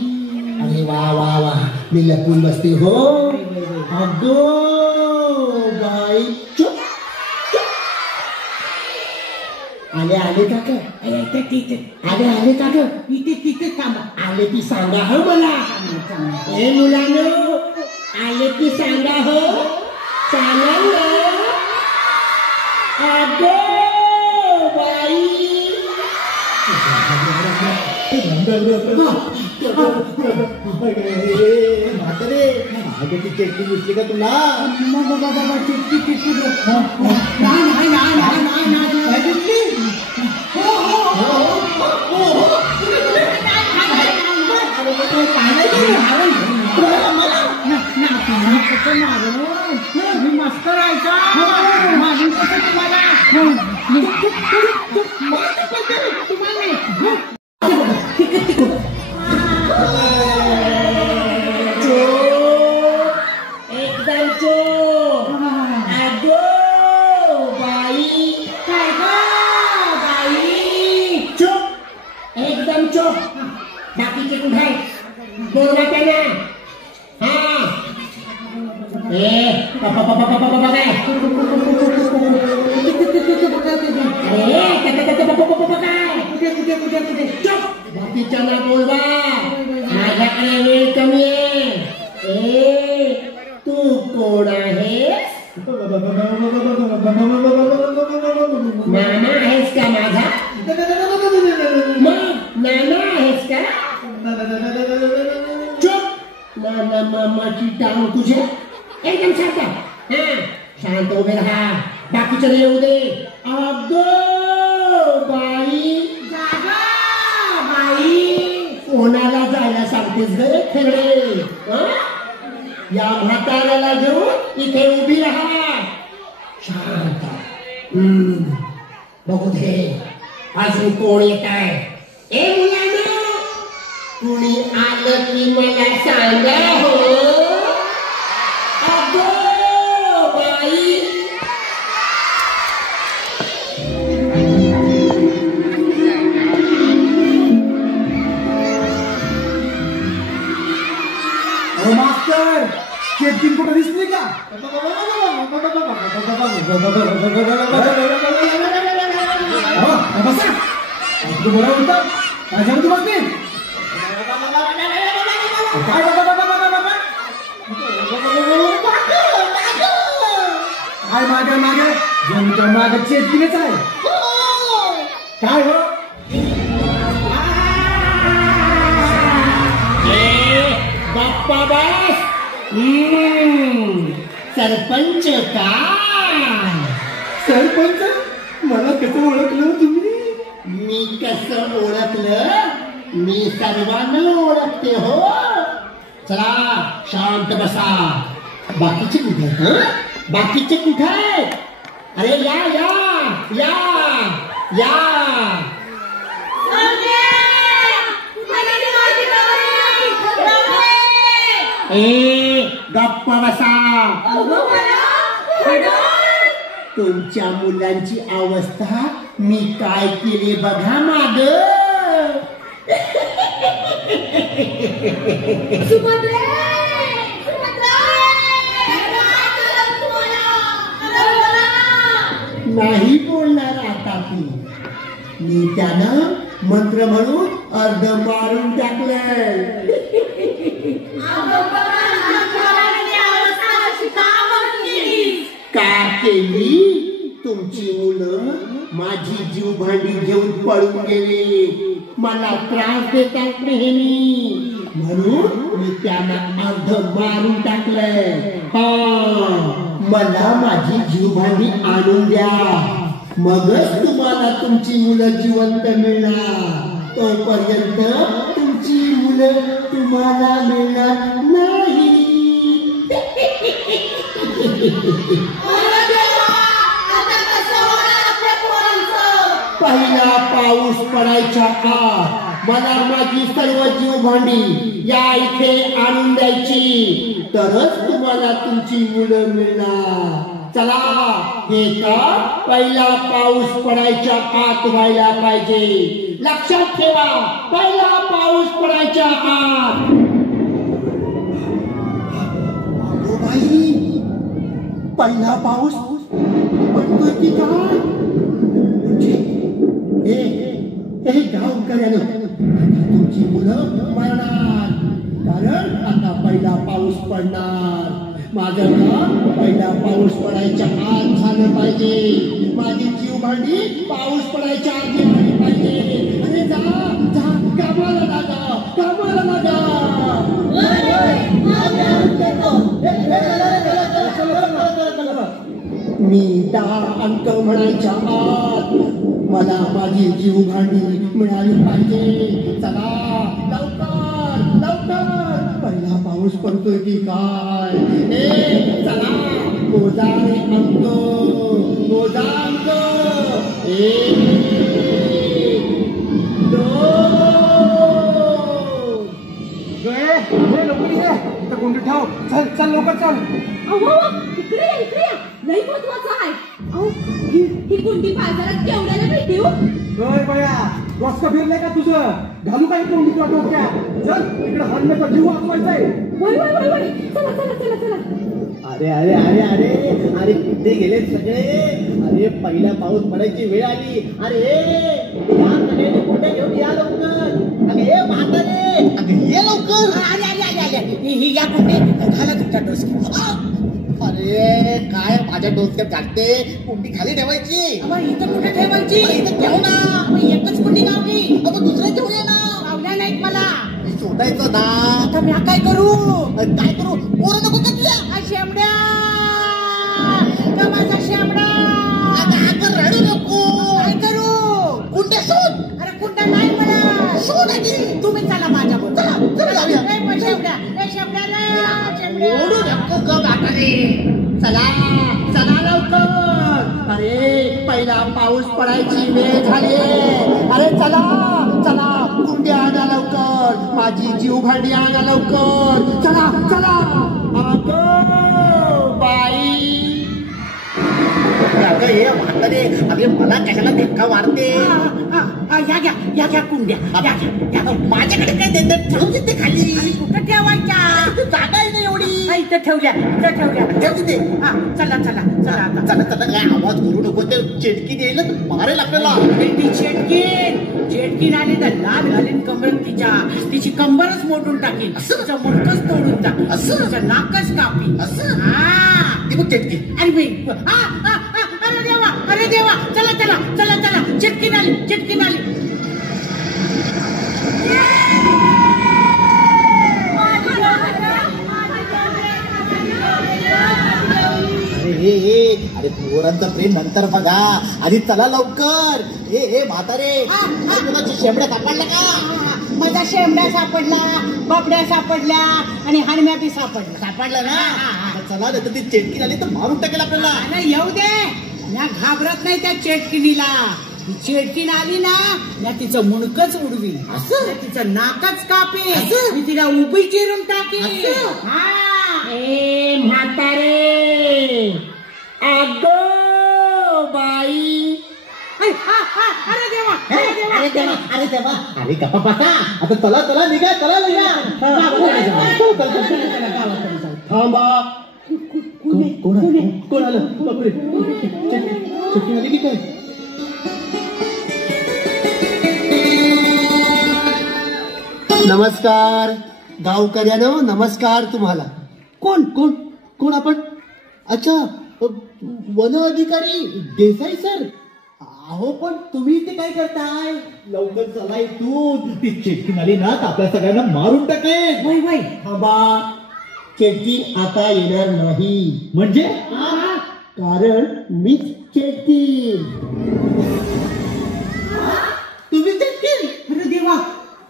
अरे वा वा वा मी लपून बसते हो. अगो बाई चुप आले आले का आले आले का ग. इथे तिथे थांबा. आले ती सांगा हो मला. हे मुलांनो आले ती सांगा हो. चालेल अगो बाई. म्हातारे माझं ती चटणी दिसली का तुला. मस्त राहायचा माझी तुम्हाला एकदम चोप. अगो बाई. काय गो बाई. चुप एकदम चुप. बाकीचे कुठे बोला त्याला. हा ए पप्पा पप्पा पप्पा पप्पा काय. अरे कुठे चुप, बाकीच्यांना बोलवा, माझ्याकडे वेळ कमी आहे. ए तू कोण आहेस? नाना आहेस का माझा? मग नाना आहेस का? चुप, नाना मामाची टांग तुझे एकदम शांत. हा शांत उभे राहा, बाकीच्या येऊ दे. अगं बाई, कोणाला जायला सांगतेस ग खेळे? या म्हाताऱ्याला घेऊन इथे उभी राहा, शांत. बघू दे अजून कोण येत आहे. ए मुलांनो, कुणी आलं की मला सांगा हो. अगं बाई, मास्तर चेटकिन कुठं दिसली का? बसा, बरं होतं माझ्या तू बसते काय? काय मागे मागे जमच्या मागे चेटकिनच आहे काय हो? बाप्पा बस. सरपंच काय? सरपंच, मला कसं ओळखलं तुम्ही? मी कसं ओळखलं? मी सर्वांना ओळखते हो. चला शांत बसा. बाकीचे कुठे आहेत? बाकीचे कुठे आहेत? अरे या या या या. ए गप्पा बसा. तुमच्या मुलांची अवस्था मी काय केले बघा माग. नाही बोलणार आता ती. मी त्यानं मंत्र म्हणून अर्ध मारून टाकलंय. का केली? तुमची मुलं माझी जीव भांडी घेऊन पळून गेले, मला त्रास देतात नेहमी, म्हणून मी त्यांना अर्ध मारून टाकलंय. मला माझी जीव भांडी आणून द्या, मगच तुम्हाला तुमची मुलं जिवंत मिळणार. तोपर्यंत तुमची मुलं तुम्हाला मिळणार नाही. पहिला पाऊस पडायच्या आत मला माझी सर्व जीव भांडी या इथे आणून द्यायची, तरच तुम्हाला तुमची मुलं मिळणार. चला, हे काम पहिला पाऊस पडायच्या आत व्हायला पाहिजे. लक्षात ठेवा, पहिला पाऊस पडायच्या आत. बाई, पहिला पाऊस पडतोय की काय? हे गावकऱ्यानं तुमची मुलं मरणार, कारण आता पहिला पाऊस पडणार. माझं काम पहिला पाऊस पडायच्या आत झालं पाहिजे. माझी जीव भांडी पाऊस पडायच्या आधी आली पाहिजे. अरे जा जा, कामाला लागा, कामाला लागा. मी 10 अंक म्हणायच्या आत मला माझी जीव भांडी मिळाली पाहिजे. चला लवकर लवकर, पहिला पाऊस पडतोय की काय? चला, मोजा रे अंक, मोजा अंक. 1 2 कोणती ठाव. चल चल लवकर चल. इकडे या, लई महत्वाचं आहे. ही कुंडी बाजारात केवढ्याला भेटी हो? बया, रस्ता फिरलंय का तुझं? घालू काही कोंडी तुला डोक्यात? चल इकडे हल्ल्याचा जीव वाचवायचाय. चला चला चला चला. अरे अरे अरे अरे अरे, कुठे गेले सगळे? अरे पहिला पाऊस पडायची वेळ आली. अरे या कडेने कुठे ही या कुठे घाला तुमच्या डोसक्यात. अरे काय माझ्या डोक्यात घालते, कुंडी खाली ठेवायची. इथं कुठे ठेवायची? इथं ठेव ना. एकच कुंडी गावली. दुसऱ्या घेऊन ये ना. गावल्या नाहीत मला. शोधायचं ना. आता मी काय करू? काय करू? पोरं नको का तुझ्या? शेमड्या माझा शेमडा. रडू नको. काय करू? कुंड्या शोध. अरे कुंड्या नाही मला. शोध आधी. तुम्ही चला माझ्या बरोबर. चला जाऊया. ओढू नको ग म्हातारे. चला चला लवकर. अरे पहिला पाऊस पडायची वेळ झाली. अरे चला चला कुंड्या आणा लवकर. माझी जीव भांडी आणा लवकर. चला चला. अगं बाई. अगं हे म्हातारे, अरे मला कशाला धक्का मारते. या घ्या कुंड्या. माझ्याकडे काय देतात? ठेवून देते खाली. कुठं ठेवायच्या? जागा आहे ना एवढी. इथं ठेवल्या. ठेव तिथे. चला चला चला आता. चला चला काय आवाज करू नको. ते चेटकी द्यायला तर मारेल आपल्याला. ती चेटकीन आली तर लाल घालीन कमर तिची कंबरच मोडून टाकीन. तिचं मुंडकच तोडून टाकीन. तिचं नाकच कापीन. ती बघ चेटकी. अरे देवा चला चला चला चला. चेटकीन आली. अरे पोरांचा प्रेम नंतर बघा, आधी चला लवकर. हे म्हातारे, कोणाची शेंबड्या सापडल्या का? माझा शेंबड्या सापडला, बाबड्या सापडल्या आणि हाडम्या बी सापडला ना. चला नाही तर ती चेटकी आली तर मारून टाकेल आपल्याला. नाही येऊ दे. मी घाबरत नाही त्या चेटकिनीला. चेटकीन आली ना, मी तिचं मुंडकच उडवी. तिचं नाकच कापी. मी तिला उभी चिरून टाकी. ए म्हातारे. अगो बाई. अरे देवा. अरे देवा. अरे गप्पा बसा. आता चला निघा. थांबा. कोण आलं? बापरे, चटणी आली की काय? नमस्कार गावकऱ्यानो. नमस्कार तुम्हाला. कोण आपण? अच्छा, वन अधिकारी देसाई सर. अहो पण तुम्ही इथे काय करताय? लवकर चला इथून. ती चेटकी आली ना तर आपल्या सगळ्यांना मारून टाकेल. वय थांबा. चेटकी आता येणार नाही. म्हणजे? कारण मीच चेटकी. तुम्ही चेटकी? अरे देवा.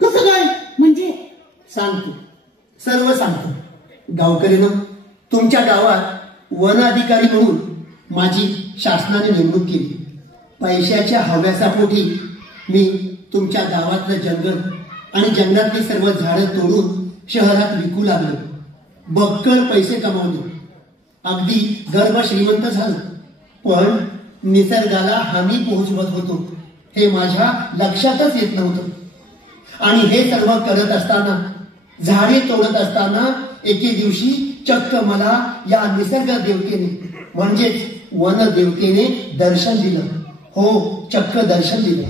कसं काय? म्हणजे सांगतो, सर्व सांगतो. गावकऱ्यांनो, तुमच्या गावात वन अधिकारी म्हणून माझी शासनाने नेमणूक केली. पैशाच्या हव्यासापोटी मी तुमच्या गावातलं जंगल आणि जंगलातली सर्व झाडं तोडून शहरात विकू लागलो. बक्कळ पैसे कमावले. अगदी गर्भ श्रीमंत झालो. पण निसर्गाला हानी पोहोचवत होतो हे माझ्या लक्षातच येत नव्हतं. आणि हे सर्व करत असताना, झाडे तोडत असताना एके दिवशी चक्क मला या निसर्ग देवतेने म्हणजेच वन देवतेने दर्शन दिलं. हो, चक्क दर्शन दिलं.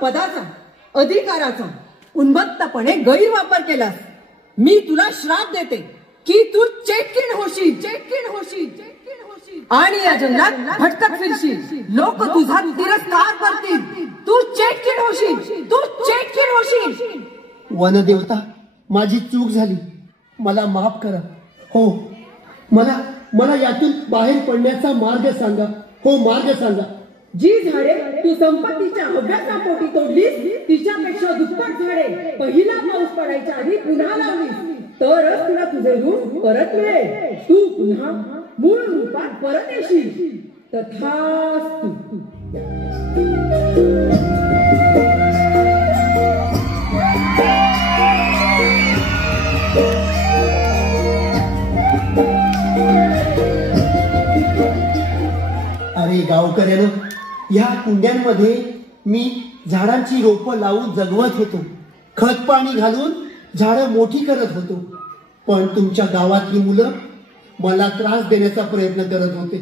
पदाचा अधिकाराचा उन्मत्तपणे गैरवापर केलास. मी तुला श्राप देते की तू चेटकीण होशील आणि या जंगलात भटकत फिरशील. लोक तुझा तिरस्कार करतील. तू चेटकीण होशील. वनदेवता, माझी चूक झाली. मला माफ करा. हो, मला यातून बाहेर पडण्याचा मार्ग सांगा. हो, मार्ग सांगा. जी झाडे तू संपत्तीच्या हव्यासापोटी तोडलीस तिच्यापेक्षा दुप्पट झाडे पहिला पाऊस पडायच्या आधी पुन्हा लावलीस तरच तुला तुझे रूप परत मिळेल. तू पुन्हा मूळ रूपात परत येशील. तथास्तु. अरे गावकऱ्यानं, या कुंड्यांमध्ये मी झाडांची रोपं लावून जगवत होतो. खत पाणी घालून झाडं मोठी करत होतो. पण तुमच्या गावातली मुलं मला त्रास देण्याचा प्रयत्न करत होते.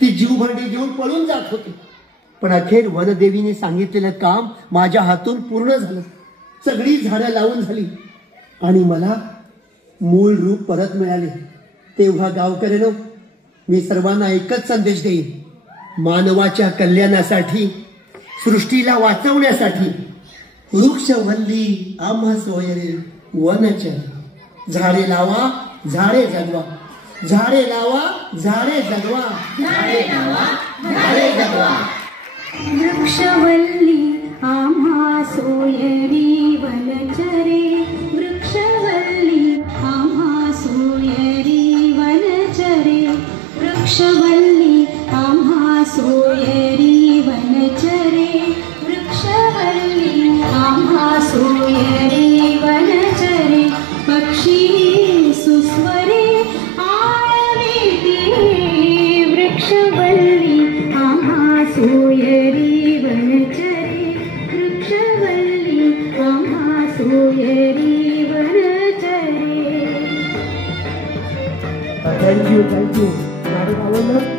ती जीवभांडी घेऊन पळून जात होती. पण अखेर वनदेवीने सांगितलेलं काम माझ्या हातून पूर्ण झालं. सगळी झाडं लावून झाली आणि मला मूळ रूप परत मिळाले. तेव्हा गावकऱ्यानं, मी सर्वांना एकच संदेश देईन. मानवाच्या कल्याणासाठी, सृष्टीला वाचवण्यासाठी वृक्षवल्ली आम्हा सोयरे वनचर. झाडे लावा, झाडे जगवा. झाडे लावा, झाडे जगवा. झाडे लावा, झाडे जगवा. वृक्षवल्ली आम्हा सोयरी वनचरे. वृक्षवल्ली आम्हा सोयरी वनचरे. वृक्षवल्ली आम्हा सोयरी वनचरे. वृक्षवल्ली आम्हा सोयरी वनचरे. पक्षी सुस्वरे आळविते. वृक्षवल्ली आम्हा सोयरी वनचरे. वृक्षवल्ली आम्हा सोयरी वनचरे. थँक्यू. मॅडम आवडलं?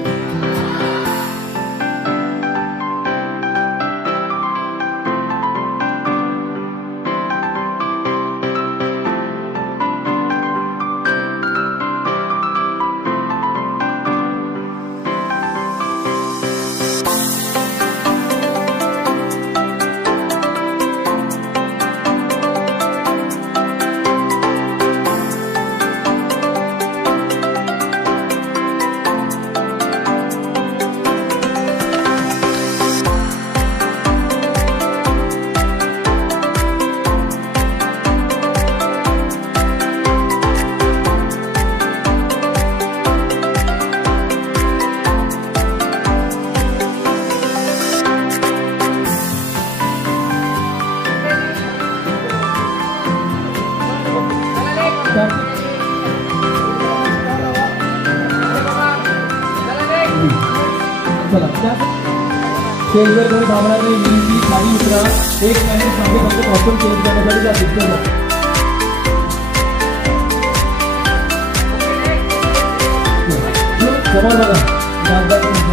स्टेजवर कोणी थांबणार नाही. मी खाली उतरा. एक मिनिट सांगे फक्त कॉस्ट्युम चेंज करण्यासाठी जातील. समोर बघा.